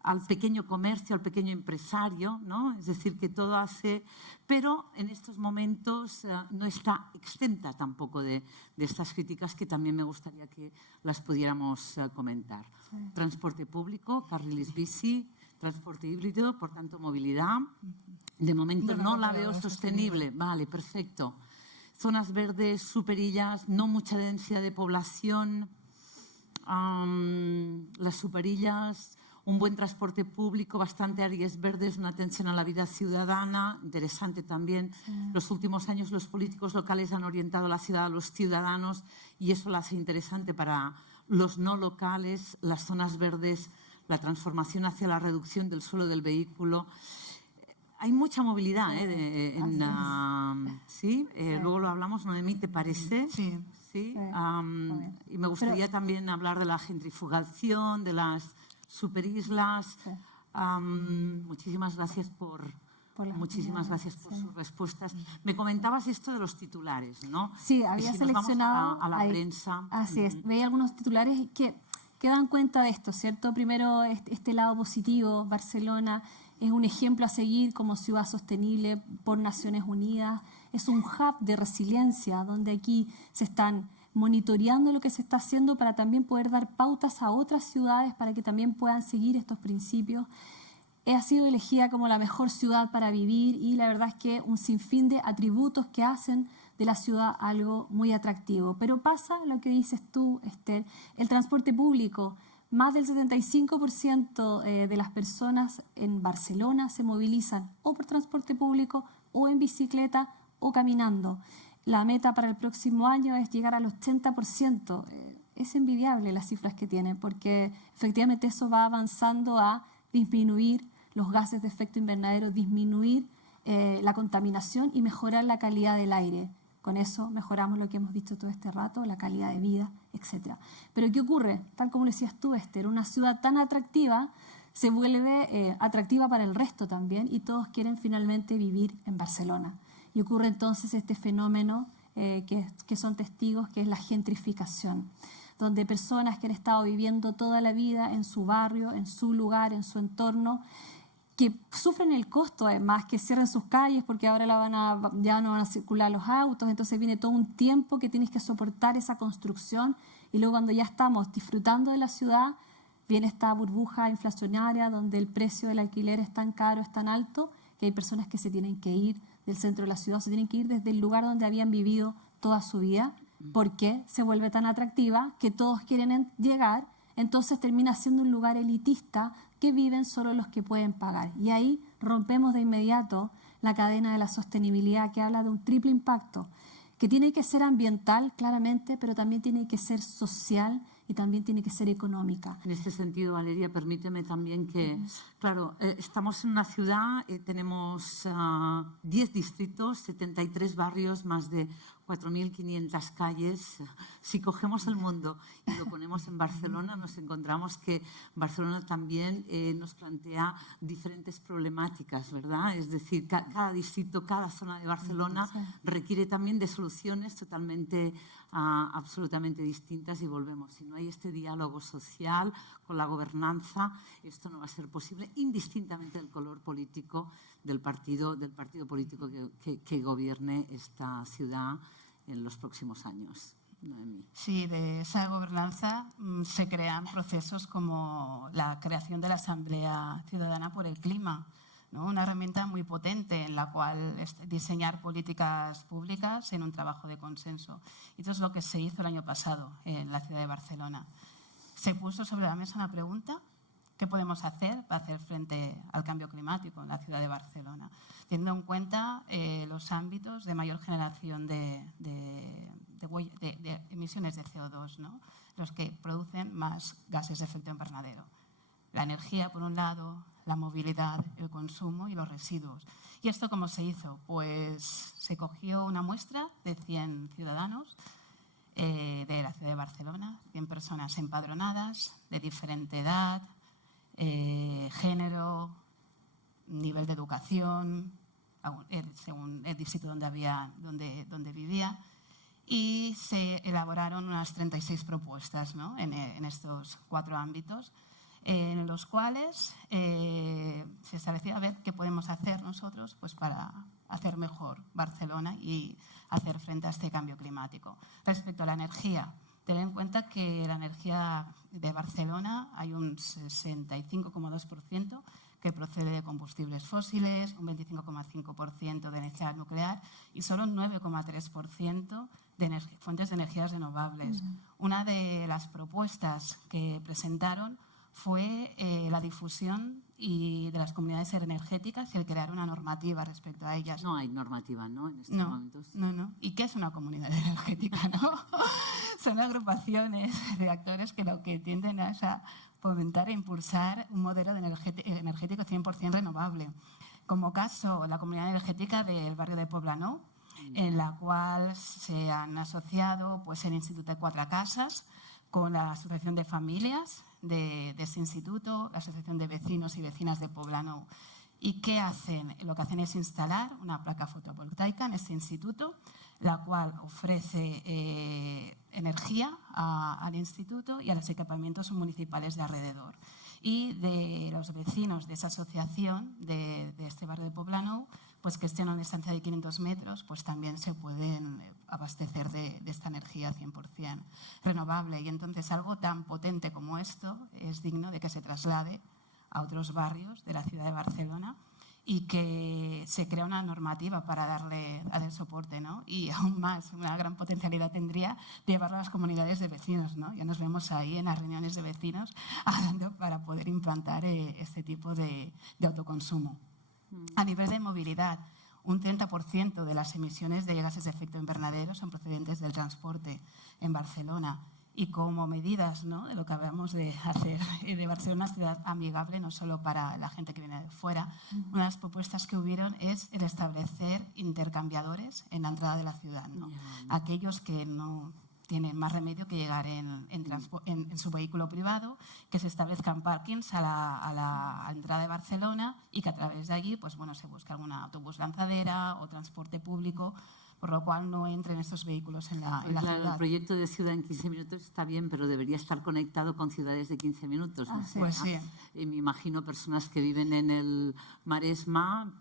al pequeño comercio, al pequeño empresario, ¿no? Es decir, que todo hace... Pero en estos momentos no está exenta tampoco de estas críticas que también me gustaría que las pudiéramos comentar. Sí. Transporte público, carriles bici, transporte híbrido, por tanto, movilidad. De momento no la veo sostenible. Vale, perfecto. Zonas verdes, superillas, no mucha densidad de población. Las superillas... Un buen transporte público, bastante áreas verdes, una atención a la vida ciudadana, interesante también. Sí. Los últimos años los políticos locales han orientado la ciudad a los ciudadanos y eso la hace interesante para los no locales, las zonas verdes, la transformación hacia la reducción del suelo del vehículo. Hay mucha movilidad, ¿sí? Luego lo hablamos, Noemí, ¿te parece? Sí. ¿Sí? Y me gustaría también hablar de la gentrificación, de las superislas. Sí. Muchísimas gracias por sus respuesdas. Me comentabas esto de los titulares, ¿no? Sí, había seleccionado a la prensa. Así es, veía algunos titulares que dan cuenta de esto, ¿cierto? Primero, este lado positivo, Barcelona es un ejemplo a seguir como ciudad sostenible por Naciones Unidas, es un hub de resiliencia donde aquí se están monitoreando lo que se está haciendo para también poder dar pautas a otras ciudades para que también puedan seguir estos principios. Ha sido elegida como la mejor ciudad para vivir y la verdad es que un sinfín de atributos que hacen de la ciudad algo muy atractivo. Pero pasa lo que dices tú, Esther, el transporte público. Más del 75% de las personas en Barcelona se movilizan o por transporte público o en bicicleta o caminando. La meta para el próximo año es llegar al 80%. Es envidiable las cifras que tienen porque efectivamente eso va avanzando a disminuir los gases de efecto invernadero, disminuir la contaminación y mejorar la calidad del aire. Con eso mejoramos lo que hemos visto todo este rato, la calidad de vida, etc. Pero ¿qué ocurre? Tal como lo decías tú, Esther, una ciudad tan atractiva se vuelve atractiva para el resto también y todos quieren finalmente vivir en Barcelona. Y ocurre entonces este fenómeno que son testigos, que es la gentrificación, donde personas que han estado viviendo toda la vida en su barrio, en su lugar, en su entorno, que sufren el costo además, que cierren sus calles porque ahora ya no van a circular los autos, entonces viene todo un tiempo que tienes que soportar esa construcción y luego cuando ya estamos disfrutando de la ciudad, viene esta burbuja inflacionaria donde el precio del alquiler es tan caro, es tan alto, que hay personas que se tienen que ir del centro de la ciudad, se tienen que ir desde el lugar donde habían vivido toda su vida, porque se vuelve tan atractiva que todos quieren llegar, entonces termina siendo un lugar elitista que viven solo los que pueden pagar. Y ahí rompemos de inmediato la cadena de la sostenibilidad que habla de un triple impacto, que tiene que ser ambiental, claramente, pero también tiene que ser social y también tiene que ser económica. En este sentido, Valeria, permíteme también que, claro, estamos en una ciudad, tenemos 10 distritos, 73 barrios, más de 4.500 calles. Si cogemos el mundo y lo ponemos en Barcelona, nos encontramos que Barcelona también nos plantea diferentes problemáticas, ¿verdad? Es decir, cada distrito, cada zona de Barcelona requiere también de soluciones totalmente, absolutamente distintas y volvemos. Si no hay este diálogo social con la gobernanza, esto no va a ser posible, indistintamente del color político del partido político que gobierne esta ciudad en los próximos años. Noemí. Sí, de esa gobernanza se crean procesos como la creación de la Asamblea Ciudadana por el Clima, ¿no? Una herramienta muy potente en la cual diseñar políticas públicas en un trabajo de consenso. Y esto es lo que se hizo el año pasado en la ciudad de Barcelona. Se puso sobre la mesa una pregunta: ¿qué podemos hacer para hacer frente al cambio climático en la ciudad de Barcelona? Teniendo en cuenta los ámbitos de mayor generación de emisiones de CO2, ¿no? Los que producen más gases de efecto invernadero. La energía, por un lado, la movilidad, el consumo y los residuos. ¿Y esto cómo se hizo? Pues se cogió una muestra de 100 ciudadanos de la ciudad de Barcelona, 100 personas empadronadas de diferente edad, género, nivel de educación, según el distrito donde vivía, y se elaboraron unas 36 propuestas, ¿no? en estos 4 ámbitos, en los cuales se establecía a ver qué podemos hacer nosotros pues, para hacer mejor Barcelona y hacer frente a este cambio climático. Respecto a la energía, ten en cuenta que la energía de Barcelona hay un 65,2% que procede de combustibles fósiles, un 25,5% de energía nuclear y solo un 9,3% de fuentes de energías renovables. Una de las propuestas que presentaron fue la difusión de las comunidades energéticas y el crear una normativa respecto a ellas. No hay normativa, ¿no? En estos momentos. No. ¿Y qué es una comunidad energética, no? Son agrupaciones de actores que lo que tienden es a fomentar e impulsar un modelo energético 100% renovable. Como caso, la comunidad energética del barrio de Poblenou, en la cual se han asociado pues, el Instituto de Quatre Casas con la Asociación de Familias de ese instituto, la Asociación de Vecinos y Vecinas de Poblenou. ¿Y qué hacen? Lo que hacen es instalar una placa fotovoltaica en este instituto, la cual ofrece energía al instituto y a los equipamientos municipales de alrededor. Y de los vecinos de esa asociación, de este barrio de Poblenou, pues que estén a una distancia de 500 metros, pues también se pueden abastecer de esta energía 100% renovable. Y entonces algo tan potente como esto es digno de que se traslade a otros barrios de la ciudad de Barcelona y que se crea una normativa para darle soporte, ¿no? Y aún más, una gran potencialidad tendría de llevarlo a las comunidades de vecinos, ¿no? Ya nos vemos ahí en las reuniones de vecinos hablando para poder implantar este tipo de autoconsumo. A nivel de movilidad, un 30% de las emisiones de gases de efecto invernadero son procedentes del transporte en Barcelona. Y como medidas, ¿no?, de lo que acabamos de hacer, de Barcelona una ciudad amigable, no solo para la gente que viene de fuera, una de las propuestas que hubieron es el establecer intercambiadores en la entrada de la ciudad, ¿no? Aquellos que no tienen más remedio que llegar en su vehículo privado, que se establezcan parkings a la entrada de Barcelona y que a través de allí pues, bueno, se busque algún autobús lanzadera o transporte público, por lo cual no entren estos vehículos en la ciudad. El proyecto de ciudad en 15 minutos está bien, pero debería estar conectado con ciudades de 15 minutos. ¿No? Pues sí. Y me imagino personas que viven en el Maresma,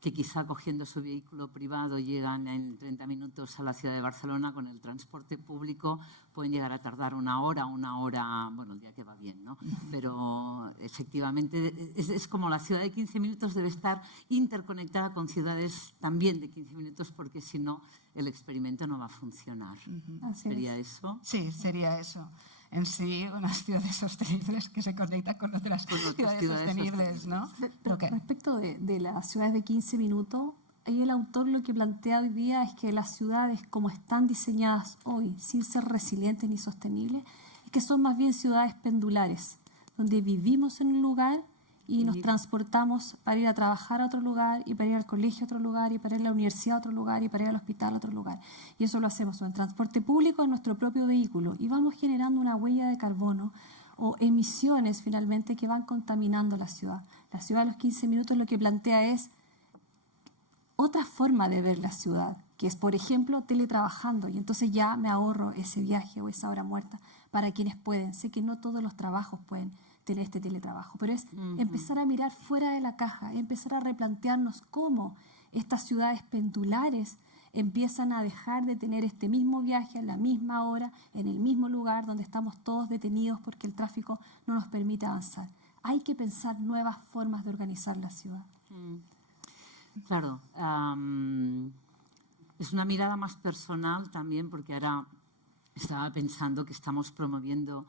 que quizá cogiendo su vehículo privado llegan en 30 minutos a la ciudad de Barcelona, con el transporte público pueden llegar a tardar una hora, bueno, el día que va bien, ¿no? Pero efectivamente es como la ciudad de 15 minutos debe estar interconectada con ciudades también de 15 minutos, porque si no, el experimento no va a funcionar. ¿Sería eso? Sí, sería eso. En sí, unas ciudades sostenibles que se conectan con las de las ciudades sostenibles, ¿no? Pero respecto de las ciudades de 15 minutos, ahí el autor lo que plantea hoy día es que las ciudades, como están diseñadas hoy, sin ser resilientes ni sostenibles, es que son más bien ciudades pendulares, donde vivimos en un lugar y nos transportamos para ir a trabajar a otro lugar, y para ir al colegio a otro lugar, y para ir a la universidad a otro lugar, y para ir al hospital a otro lugar. Y eso lo hacemos en transporte público, en nuestro propio vehículo, y vamos generando una huella de carbono o emisiones finalmente que van contaminando la ciudad. La ciudad de los 15 minutos lo que plantea es otra forma de ver la ciudad, que es, por ejemplo, teletrabajando, y entonces ya me ahorro ese viaje o esa hora muerta para quienes pueden. Sé que no todos los trabajos pueden tener este teletrabajo, pero es empezar a mirar fuera de la caja, empezar a replantearnos cómo estas ciudades pendulares empiezan a dejar de tener este mismo viaje a la misma hora, en el mismo lugar donde estamos todos detenidos porque el tráfico no nos permite avanzar. Hay que pensar nuevas formas de organizar la ciudad. Claro, es una mirada más personal también, porque ahora estaba pensando que estamos promoviendo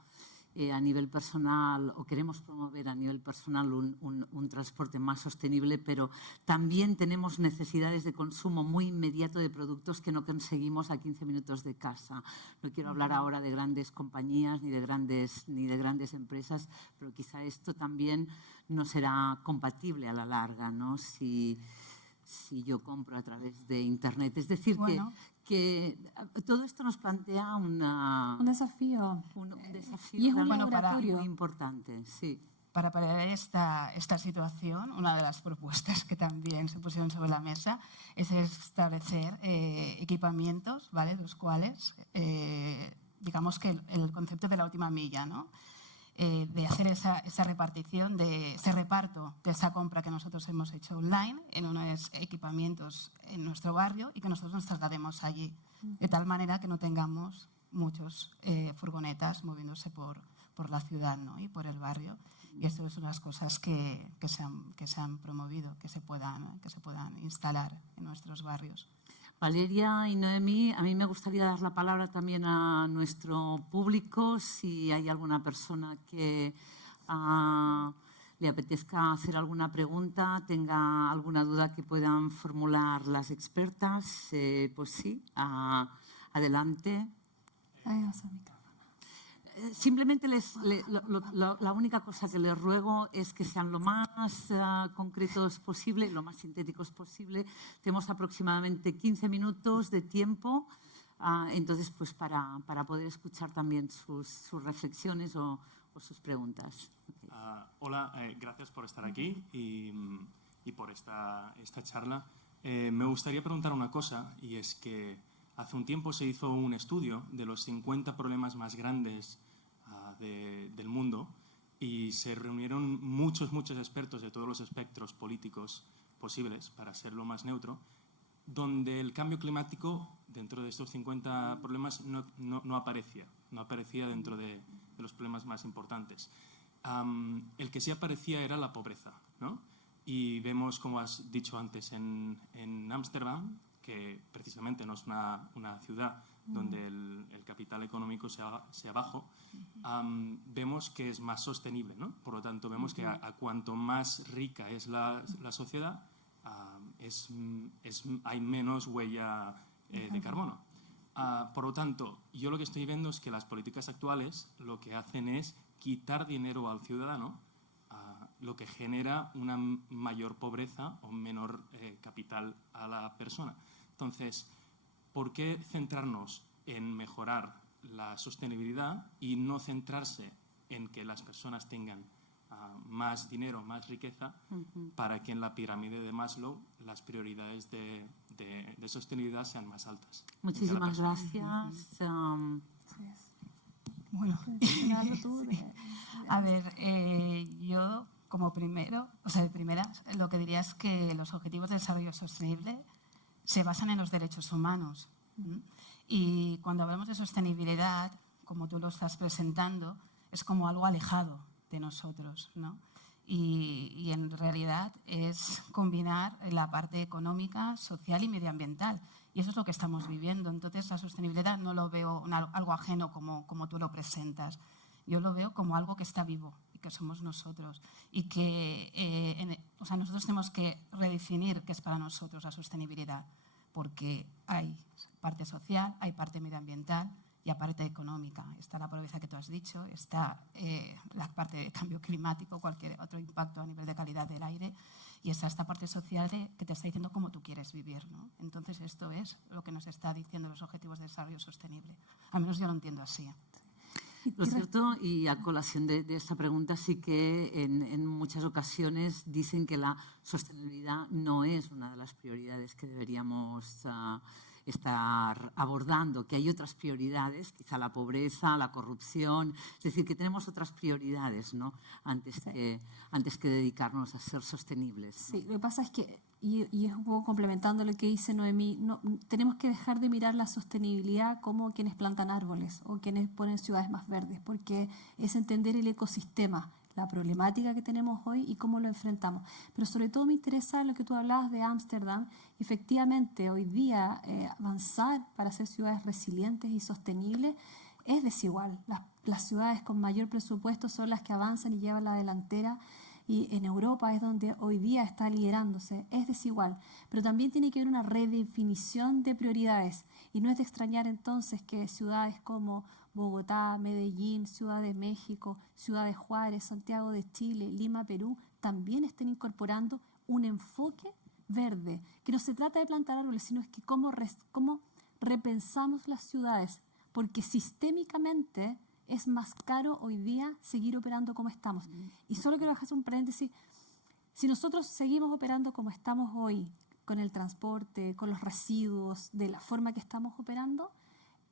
a nivel personal, o queremos promover a nivel personal un transporte más sostenible, pero también tenemos necesidades de consumo muy inmediato de productos que no conseguimos a 15 minutos de casa. No quiero hablar ahora de grandes compañías ni de grandes empresas, pero quizá esto también no será compatible a la larga, ¿no? Si yo compro a través de Internet. Es decir, bueno, que todo esto nos plantea un desafío. Y es un laboratorio muy importante, sí. Para paliar esta situación, una de las propuestas que también se pusieron sobre la mesa es establecer equipamientos, ¿vale?, los cuales, digamos que el concepto de la última milla, ¿no?, de hacer esa repartición, ese reparto de esa compra que nosotros hemos hecho online en unos equipamientos en nuestro barrio y que nosotros nos traslademos allí, de tal manera que no tengamos muchos furgonetas moviéndose por la ciudad, ¿no?, y por el barrio. Y esto es unas cosas que se han promovido, que se puedan instalar en nuestros barrios. Valeria y Noemí, a mí me gustaría dar la palabra también a nuestro público, si hay alguna persona que le apetezca hacer alguna pregunta, tenga alguna duda que puedan formular las expertas, pues sí, adelante. Simplemente la única cosa que les ruego es que sean lo más concretos posible, lo más sintéticos posible. Tenemos aproximadamente 15 minutos de tiempo, entonces pues para poder escuchar también sus reflexiones o sus preguntas. Hola, gracias por estar aquí y por esta charla. Me gustaría preguntar una cosa, y es que hace un tiempo se hizo un estudio de los 50 problemas más grandes del mundo, y se reunieron muchos expertos de todos los espectros políticos posibles, para ser lo más neutro, donde el cambio climático dentro de estos 50 problemas no aparecía dentro de los problemas más importantes. El que sí aparecía era la pobreza, ¿no? Y vemos, como has dicho antes, en Ámsterdam, que precisamente no es una ciudad donde el capital económico sea bajo, vemos que es más sostenible, ¿no? Por lo tanto, vemos que a cuanto más rica es la sociedad, hay menos huella de carbono. Por lo tanto, yo lo que estoy viendo es que las políticas actuales lo que hacen es quitar dinero al ciudadano, lo que genera una mayor pobreza o menor capital a la persona. Entonces, ¿por qué centrarnos en mejorar la sostenibilidad y no centrarse en que las personas tengan más dinero, más riqueza, para que en la pirámide de Maslow las prioridades de sostenibilidad sean más altas? Muchísimas gracias. Bueno, a ver, yo como primero, de primeras, lo que diría es que los objetivos de desarrollo sostenible se basan en los derechos humanos. Y cuando hablamos de sostenibilidad, como tú lo estás presentando, es como algo alejado de nosotros, ¿no? Y en realidad es combinar la parte económica, social y medioambiental. Y eso es lo que estamos viviendo. Entonces, la sostenibilidad no lo veo algo ajeno como tú lo presentas. Yo lo veo como algo que está vivo y que somos nosotros. Y que nosotros tenemos que redefinir qué es para nosotros la sostenibilidad, porque hay parte social, hay parte medioambiental y hay parte económica. Está la pobreza que tú has dicho, está la parte de cambio climático, cualquier otro impacto a nivel de calidad del aire, y está esta parte social que te está diciendo cómo tú quieres vivir, ¿no? Entonces, esto es lo que nos está diciendo los Objetivos de Desarrollo Sostenible. Al menos yo lo entiendo así. Lo cierto, y a colación de esta pregunta, sí que en muchas ocasiones dicen que la sostenibilidad no es una de las prioridades que deberíamos estar abordando, que hay otras prioridades, quizá la pobreza, la corrupción, es decir, que tenemos otras prioridades, ¿no? antes que dedicarnos a ser sostenibles, ¿no? Sí, lo que pasa es que, y es un poco complementando lo que dice Noemí, tenemos que dejar de mirar la sostenibilidad como quienes plantan árboles o quienes ponen ciudades más verdes, porque es entender el ecosistema, la problemática que tenemos hoy y cómo lo enfrentamos. Pero sobre todo me interesa lo que tú hablabas de Ámsterdam. Efectivamente, hoy día avanzar para ser ciudades resilientes y sostenibles es desigual. Las ciudades con mayor presupuesto son las que avanzan y llevan la delantera, y en Europa es donde hoy día está liderándose. Es desigual, pero también tiene que haber una redefinición de prioridades, y no es de extrañar entonces que ciudades como Bogotá, Medellín, Ciudad de México, Ciudad de Juárez, Santiago de Chile, Lima, Perú, también estén incorporando un enfoque verde, que no se trata de plantar árboles, sino es que cómo repensamos las ciudades, porque sistémicamente es más caro hoy día seguir operando como estamos. Y solo quiero hacer un paréntesis. Si nosotros seguimos operando como estamos hoy, con el transporte, con los residuos, de la forma que estamos operando,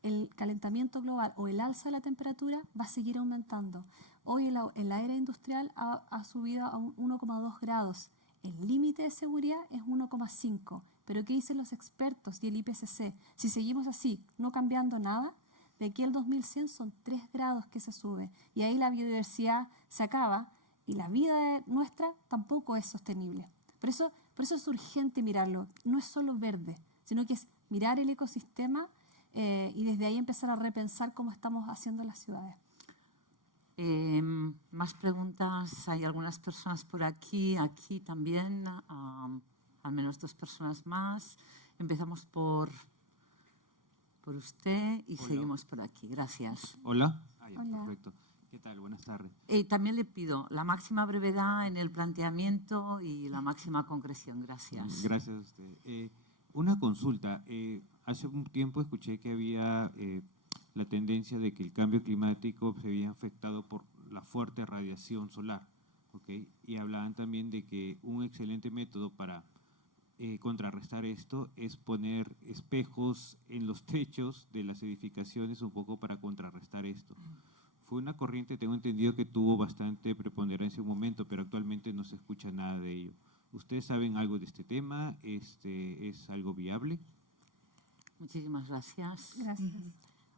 el calentamiento global o el alza de la temperatura va a seguir aumentando. Hoy en la era industrial ha subido a 1,2 grados. El límite de seguridad es 1,5. Pero ¿qué dicen los expertos y el IPCC? Si seguimos así, no cambiando nada, de aquí al 2100 son 3 grados que se sube. Y ahí la biodiversidad se acaba y la vida nuestra tampoco es sostenible. Por eso es urgente mirarlo. No es solo verde, sino que es mirar el ecosistema y desde ahí empezar a repensar cómo estamos haciendo las ciudades. Más preguntas. Hay algunas personas por aquí también, al menos 2 personas más. Empezamos por usted y seguimos por aquí. Gracias. Hola. Hola. Perfecto. ¿Qué tal? Buenas tardes. También le pido la máxima brevedad en el planteamiento y la máxima concreción. Gracias. Gracias a usted. Una consulta. Hace un tiempo escuché que había la tendencia de que el cambio climático se había afectado por la fuerte radiación solar, ¿okay? Y hablaban también de que un excelente método para contrarrestar esto es poner espejos en los techos de las edificaciones un poco para contrarrestar esto. Fue una corriente, tengo entendido, que tuvo bastante preponderancia en un momento, pero actualmente no se escucha nada de ello. ¿Ustedes saben algo de este tema? ¿Es algo viable? Muchísimas gracias. Gracias.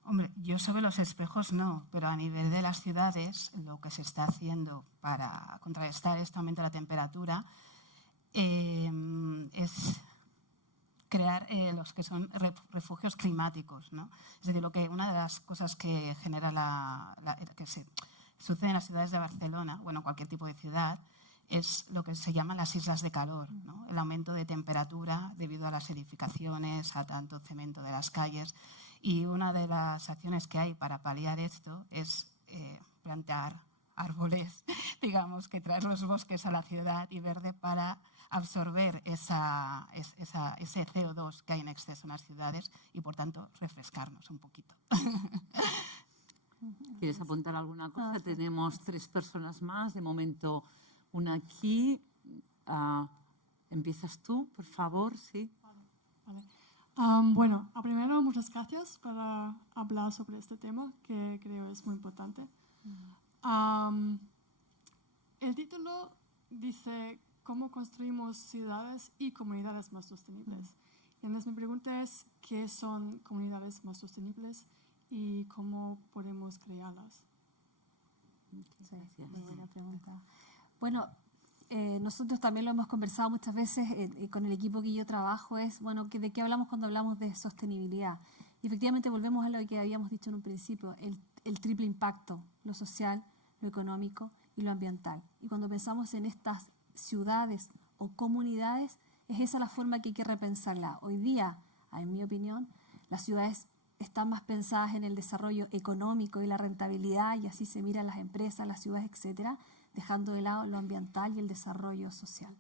Hombre, yo sobre los espejos no, pero a nivel de las ciudades, lo que se está haciendo para contrarrestar este aumento de la temperatura es crear los que son refugios climáticos, ¿no? Es decir, una de las cosas que genera sucede en las ciudades de Barcelona, bueno, cualquier tipo de ciudad, es lo que se llaman las islas de calor, ¿no? El aumento de temperatura debido a las edificaciones, a tanto cemento de las calles. Y una de las acciones que hay para paliar esto es plantar árboles, digamos, que traer los bosques a la ciudad y verde para absorber ese CO2 que hay en exceso en las ciudades y, por tanto, refrescarnos un poquito. ¿Quieres apuntar alguna cosa? Tenemos 3 personas más. De momento, una aquí. ¿Empiezas tú, por favor? Sí. Vale. Bueno, primero, muchas gracias por hablar sobre este tema, que creo es muy importante. El título dice cómo construimos ciudades y comunidades más sostenibles. Y entonces mi pregunta es, ¿qué son comunidades más sostenibles y cómo podemos crearlas? Sí, muy buena pregunta. Bueno, nosotros también lo hemos conversado muchas veces con el equipo que yo trabajo, ¿de qué hablamos cuando hablamos de sostenibilidad? Y efectivamente volvemos a lo que habíamos dicho en un principio, el triple impacto, lo social, lo económico y lo ambiental. Y cuando pensamos en estas ciudades o comunidades, es esa la forma que hay que repensarla. Hoy día, en mi opinión, las ciudades están más pensadas en el desarrollo económico y la rentabilidad, y así se miran las empresas, las ciudades, etcétera, dejando de lado lo ambiental y el desarrollo social.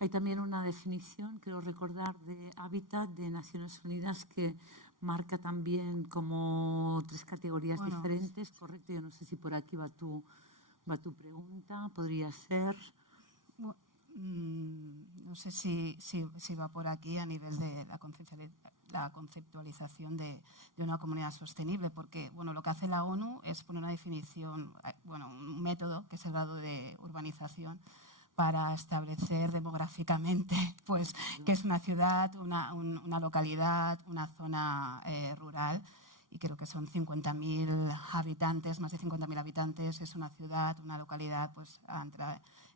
Hay también una definición, creo recordar, de hábitat de Naciones Unidas que marca también como 3 categorías diferentes, ¿correcto? Yo no sé si por aquí va tu pregunta, podría ser. No sé si va por aquí a nivel de la conceptualización de una comunidad sostenible, porque lo que hace la ONU es poner una definición, un método que es el grado de urbanización para establecer demográficamente pues, qué es una ciudad, una localidad, una zona rural, y creo que son 50.000 habitantes, más de 50.000 habitantes, es una ciudad, una localidad pues,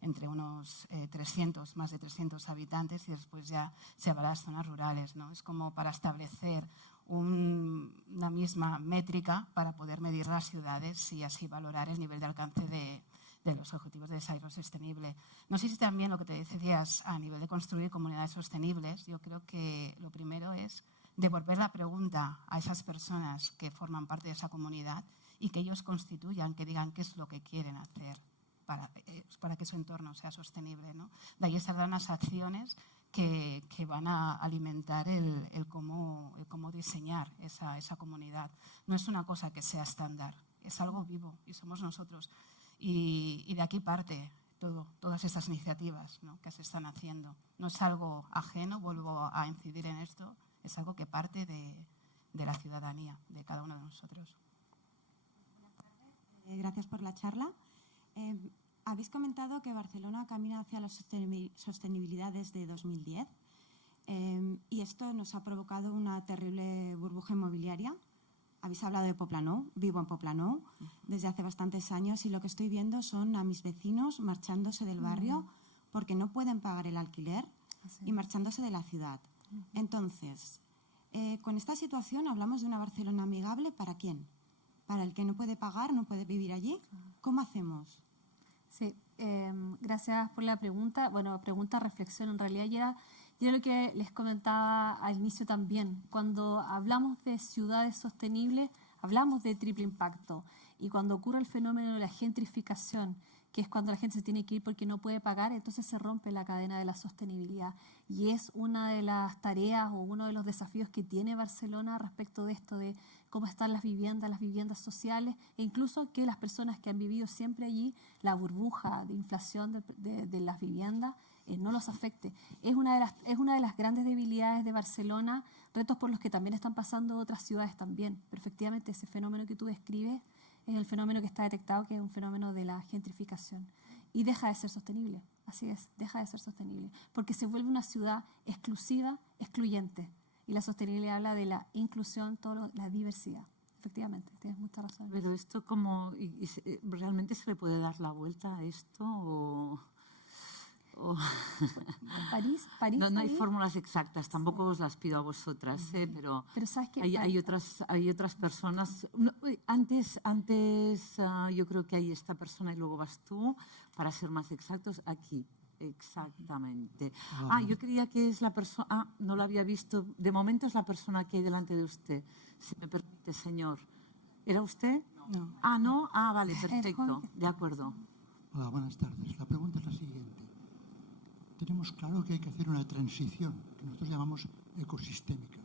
entre unos 300, más de 300 habitantes, y después ya se va a las zonas rurales, ¿no? Es como para establecer una misma métrica para poder medir las ciudades y así valorar el nivel de alcance de los objetivos de desarrollo sostenible. No sé si también lo que te decías a nivel de construir comunidades sostenibles, yo creo que lo primero es devolver la pregunta a esas personas que forman parte de esa comunidad y que ellos constituyan, que digan qué es lo que quieren hacer para que su entorno sea sostenible, ¿no? De ahí saldrán las acciones que van a alimentar el cómo diseñar esa comunidad. No es una cosa que sea estándar, es algo vivo y somos nosotros. Y de aquí parte todas esas iniciativas, ¿no?, que se están haciendo. No es algo ajeno, vuelvo a incidir en esto, es algo que parte de la ciudadanía, de cada uno de nosotros. Buenas tardes. Gracias por la charla. Habéis comentado que Barcelona camina hacia la sostenibilidad desde 2010 y esto nos ha provocado una terrible burbuja inmobiliaria. Habéis hablado de Poblenou, vivo en Poblenou desde hace bastantes años y lo que estoy viendo son a mis vecinos marchándose del barrio porque no pueden pagar el alquiler y marchándose de la ciudad. Entonces, con esta situación hablamos de una Barcelona amigable, ¿para quién? ¿Para el que no puede pagar, no puede vivir allí? ¿Cómo hacemos? Sí, gracias por la pregunta. Bueno, reflexión en realidad ya yo lo que les comentaba al inicio también. Cuando hablamos de ciudades sostenibles, hablamos de triple impacto. Y cuando ocurre el fenómeno de la gentrificación, que es cuando la gente se tiene que ir porque no puede pagar, entonces se rompe la cadena de la sostenibilidad. Y es una de las tareas o uno de los desafíos que tiene Barcelona respecto de esto, de cómo están las viviendas sociales, e incluso que las personas que han vivido siempre allí, la burbuja de inflación de las viviendas, no los afecte. Es una de las grandes debilidades de Barcelona, retos por los que también están pasando otras ciudades también. Pero efectivamente ese fenómeno que tú describes es el fenómeno que está detectado, que es un fenómeno de la gentrificación. Y deja de ser sostenible, así es, deja de ser sostenible. Porque se vuelve una ciudad exclusiva, excluyente. Y la sostenibilidad habla de la inclusión, la diversidad. Efectivamente, tienes mucha razón. Pero esto ¿realmente se le puede dar la vuelta a esto? Oh. París, No hay París. fórmulas exactas, tampoco os las pido a vosotras, pero ¿sabes qué? hay otras personas. No, antes yo creo que hay esta persona y luego vas tú, para ser más exactos, aquí. Exactamente. Yo creía que es la persona... no la había visto. De momento es la persona que hay delante de usted. Si me permite, señor. ¿Era usted? No. ¿No? Vale, perfecto. De acuerdo. Hola, buenas tardes. La pregunta es la siguiente. Tenemos claro que hay que hacer una transición, que nosotros llamamos ecosistémica,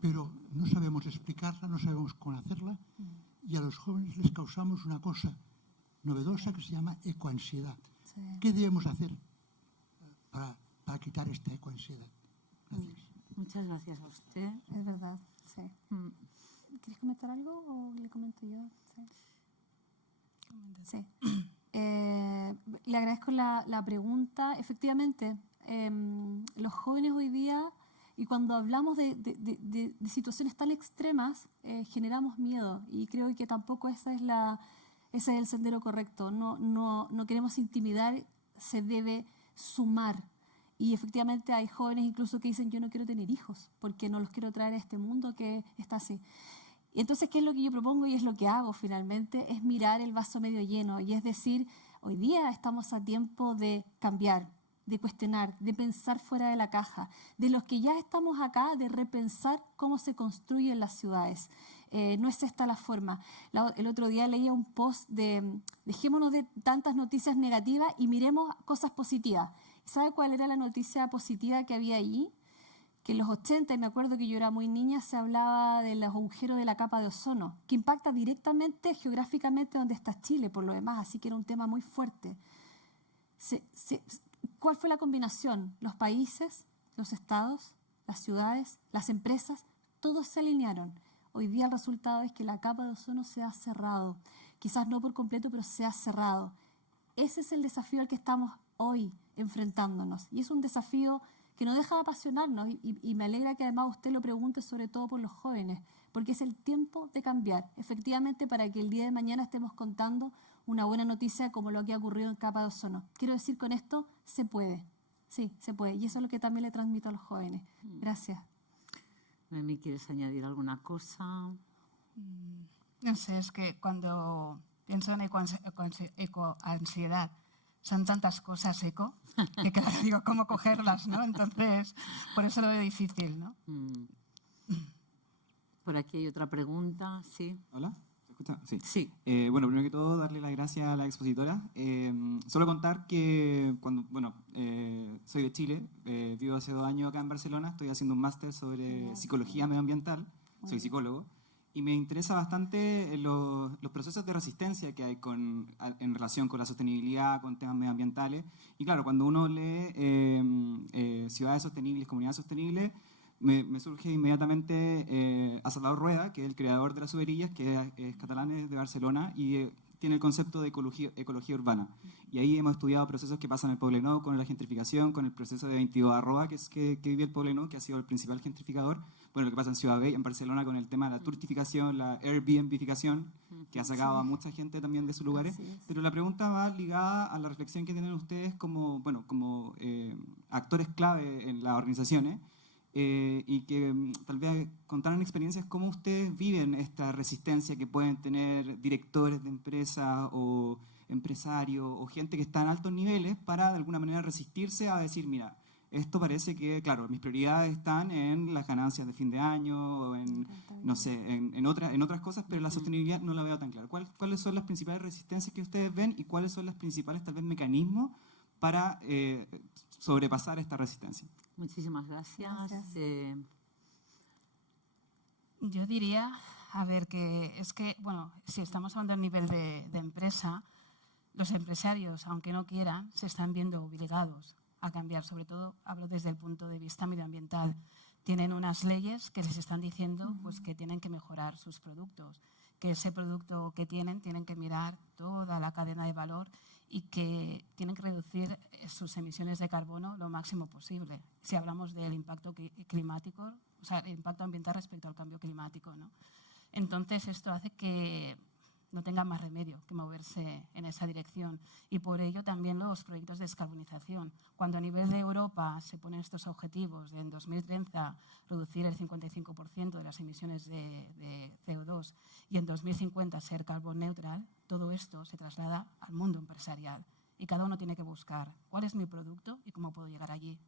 pero no sabemos explicarla, no sabemos cómo hacerla, y a los jóvenes les causamos una cosa novedosa que se llama ecoansiedad. Sí. ¿Qué debemos hacer para quitar esta ecoansiedad? Gracias. Muchas gracias a usted. Es verdad, sí. ¿Quieres comentar algo o le comento yo? Sí. Le agradezco la pregunta. Efectivamente, los jóvenes hoy día, y cuando hablamos de situaciones tan extremas, generamos miedo, y creo que tampoco ese es el sendero correcto. No queremos intimidar, se debe sumar. Y efectivamente hay jóvenes incluso que dicen: yo no quiero tener hijos porque no los quiero traer a este mundo que está así. Y entonces, ¿qué es lo que yo propongo y es lo que hago finalmente? Es mirar el vaso medio lleno, y es decir, hoy día estamos a tiempo de cambiar, de cuestionar, de pensar fuera de la caja, de los que ya estamos acá, de repensar cómo se construyen las ciudades. No es esta la forma. El otro día leía un post de dejémonos de tantas noticias negativas y miremos cosas positivas. ¿Sabe cuál era la noticia positiva que había allí? Que en los 80, y me acuerdo que yo era muy niña, se hablaba de los agujeros de la capa de ozono, que impacta directamente geográficamente donde está Chile, por lo demás, así que era un tema muy fuerte. ¿Cuál fue la combinación? Los países, los estados, las ciudades, las empresas, todos se alinearon. Hoy día el resultado es que la capa de ozono se ha cerrado, quizás no por completo, pero se ha cerrado. Ese es el desafío al que estamos hoy enfrentándonos, y es un desafío que no deja de apasionarnos, y me alegra que además usted lo pregunte sobre todo por los jóvenes, porque es el tiempo de cambiar, efectivamente, para que el día de mañana estemos contando una buena noticia como lo que ha ocurrido en capa de ozono. Quiero decir con esto, se puede, sí, se puede, y eso es lo que también le transmito a los jóvenes. Gracias. Noemí, ¿quieres añadir alguna cosa? No sé, es que cuando pienso en ecoansiedad, son tantas cosas que claro, digo, ¿cómo cogerlas, no? Entonces, por eso lo veo difícil, ¿no? Por aquí hay otra pregunta, ¿sí? ¿Hola? ¿Se escucha? Sí. Sí. Bueno, primero que todo, darle las gracias a la expositora. Solo contar que soy de Chile, vivo hace 2 años acá en Barcelona, estoy haciendo un máster sobre psicología medioambiental, soy psicólogo, y me interesa bastante los procesos de resistencia que hay en relación con la sostenibilidad, con temas medioambientales. Y claro, cuando uno lee ciudades sostenibles, comunidades sostenibles, me surge inmediatamente a Salvador Rueda, que es el creador de las Uberillas, que es catalán, es de Barcelona, y tiene el concepto de ecología urbana. Y ahí hemos estudiado procesos que pasan en el Poblenou, con la gentrificación, con el proceso de 22 Arroba, que vive el Poblenou, que ha sido el principal gentrificador. Bueno, lo que pasa en Ciudad Bella, en Barcelona, con el tema de la turtificación, la Airbnbificación, que ha sacado a mucha gente también de sus lugares. Pero la pregunta va ligada a la reflexión que tienen ustedes como actores clave en las organizaciones, y que tal vez contaran experiencias cómo ustedes viven esta resistencia que pueden tener directores de empresas o empresarios o gente que está en altos niveles para de alguna manera resistirse a decir, mira, esto parece que, claro, mis prioridades están en las ganancias de fin de año o en, no sé, en otras cosas, pero la sostenibilidad no la veo tan clara. ¿Cuáles son las principales resistencias que ustedes ven y cuáles son los principales, tal vez, mecanismos para sobrepasar esta resistencia? Muchísimas gracias. Yo diría, a ver, que es que, bueno, si estamos hablando del nivel de empresa, los empresarios, aunque no quieran, se están viendo obligados a cambiar. Sobre todo, hablo desde el punto de vista medioambiental. Tienen unas leyes que les están diciendo pues, que tienen que mejorar sus productos, que ese producto que tienen que mirar toda la cadena de valor y que tienen que reducir sus emisiones de carbono lo máximo posible. Si hablamos del impacto climático, o sea, el impacto ambiental respecto al cambio climático, ¿no? Entonces, esto hace que no tengan más remedio que moverse en esa dirección. Y por ello también los proyectos de descarbonización. Cuando a nivel de Europa se ponen estos objetivos de en 2030 reducir el 55% de las emisiones de CO2 y en 2050 ser carbon neutral, todo esto se traslada al mundo empresarial. Y cada uno tiene que buscar cuál es mi producto y cómo puedo llegar allí.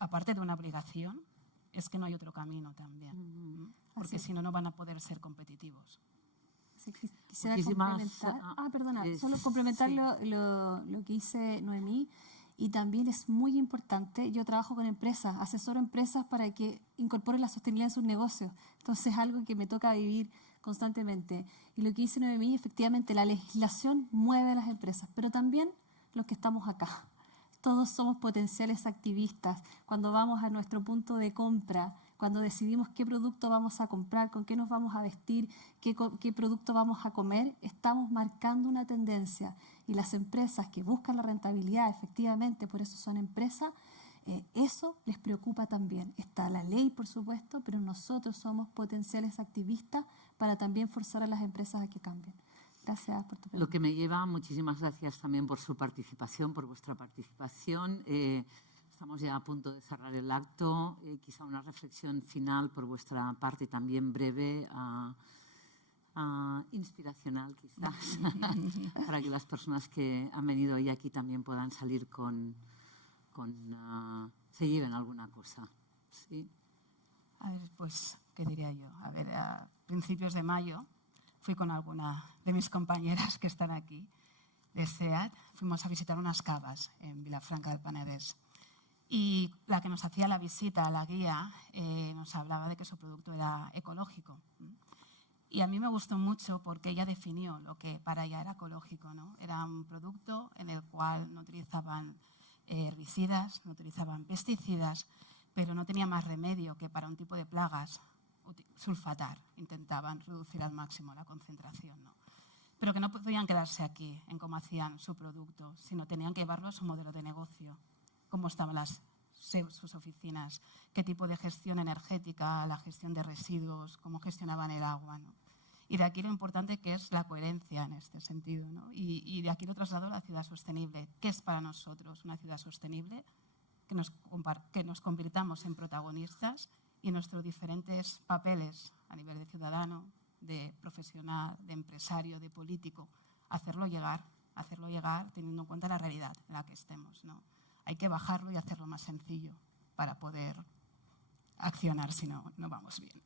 Aparte de una obligación, es que no hay otro camino también, porque si no, no van a poder ser competitivos. Sí, quisiera complementar, solo complementar lo que dice Noemí, y también es muy importante, yo trabajo con empresas, asesoro empresas para que incorporen la sostenibilidad en sus negocios, entonces es algo que me toca vivir constantemente. Y lo que dice Noemí, efectivamente la legislación mueve a las empresas, pero también los que estamos acá. Todos somos potenciales activistas. Cuando vamos a nuestro punto de compra, cuando decidimos qué producto vamos a comprar, con qué nos vamos a vestir, qué producto vamos a comer, estamos marcando una tendencia. Y las empresas que buscan la rentabilidad, efectivamente, por eso son empresas, eso les preocupa también. Está la ley, por supuesto, pero nosotros somos potenciales activistas para también forzar a las empresas a que cambien. Gracias por tu pregunta. Lo que me lleva, muchísimas gracias también por su participación, por vuestra participación. Estamos ya a punto de cerrar el acto. Quizá una reflexión final por vuestra parte, también breve, inspiracional quizás, para que las personas que han venido hoy aquí también puedan salir se lleven alguna cosa. ¿Sí? A ver, pues, ¿qué diría yo? A ver, a principios de mayo fui con alguna de mis compañeras que están aquí de SEAT, fuimos a visitar unas cavas en Vilafranca del Penedès. Y la que nos hacía la visita, la guía, nos hablaba de que su producto era ecológico. Y a mí me gustó mucho porque ella definió lo que para ella era ecológico, ¿no? Era un producto en el cual no utilizaban herbicidas, no utilizaban pesticidas, pero no tenía más remedio que para un tipo de plagas sulfatar, intentaban reducir al máximo la concentración, ¿no? Pero que no podían quedarse aquí en cómo hacían su producto, sino tenían que llevarlo a su modelo de negocio, cómo estaban sus oficinas, qué tipo de gestión energética, la gestión de residuos, cómo gestionaban el agua, ¿no? Y de aquí lo importante que es la coherencia en este sentido, ¿no? Y de aquí lo traslado a la ciudad sostenible. ¿Qué es para nosotros una ciudad sostenible? Que nos convirtamos en protagonistas y en nuestros diferentes papeles a nivel de ciudadano, de profesional, de empresario, de político, hacerlo llegar teniendo en cuenta la realidad en la que estemos, ¿no? Hay que bajarlo y hacerlo más sencillo para poder accionar, si no, no vamos bien.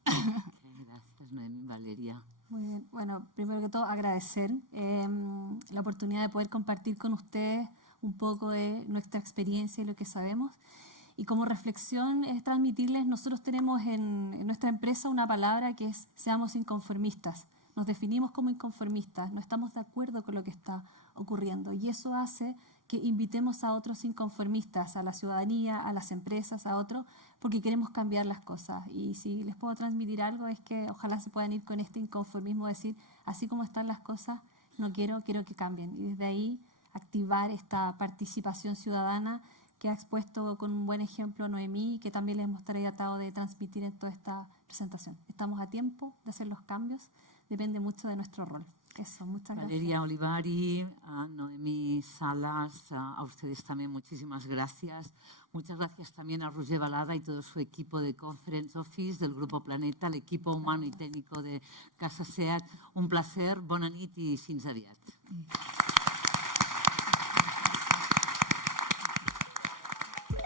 Gracias, Noemí. Valeria. Muy bien. Bueno, primero que todo, agradecer la oportunidad de poder compartir con ustedes un poco de nuestra experiencia y lo que sabemos. Y como reflexión es transmitirles, nosotros tenemos en nuestra empresa una palabra que es seamos inconformistas. Nos definimos como inconformistas, no estamos de acuerdo con lo que está ocurriendo. Y eso hace que invitemos a otros inconformistas, a la ciudadanía, a las empresas, a otros, porque queremos cambiar las cosas. Y si les puedo transmitir algo es que ojalá se puedan ir con este inconformismo, decir, así como están las cosas, no quiero que cambien. Y desde ahí activar esta participación ciudadana que ha expuesto con un buen ejemplo Noemí y que también les hemos tratado de transmitir en toda esta presentación. Estamos a tiempo de hacer los cambios, depende mucho de nuestro rol. Eso, muchas gracias. Valeria Olivari, a Noemí Salas, a ustedes también muchísimas gracias. Muchas gracias también a Roger Balada y todo su equipo de Conference Office del Grupo Planeta, el equipo humano y técnico de Casa SEAT. Un placer, bona nit i fins aviat.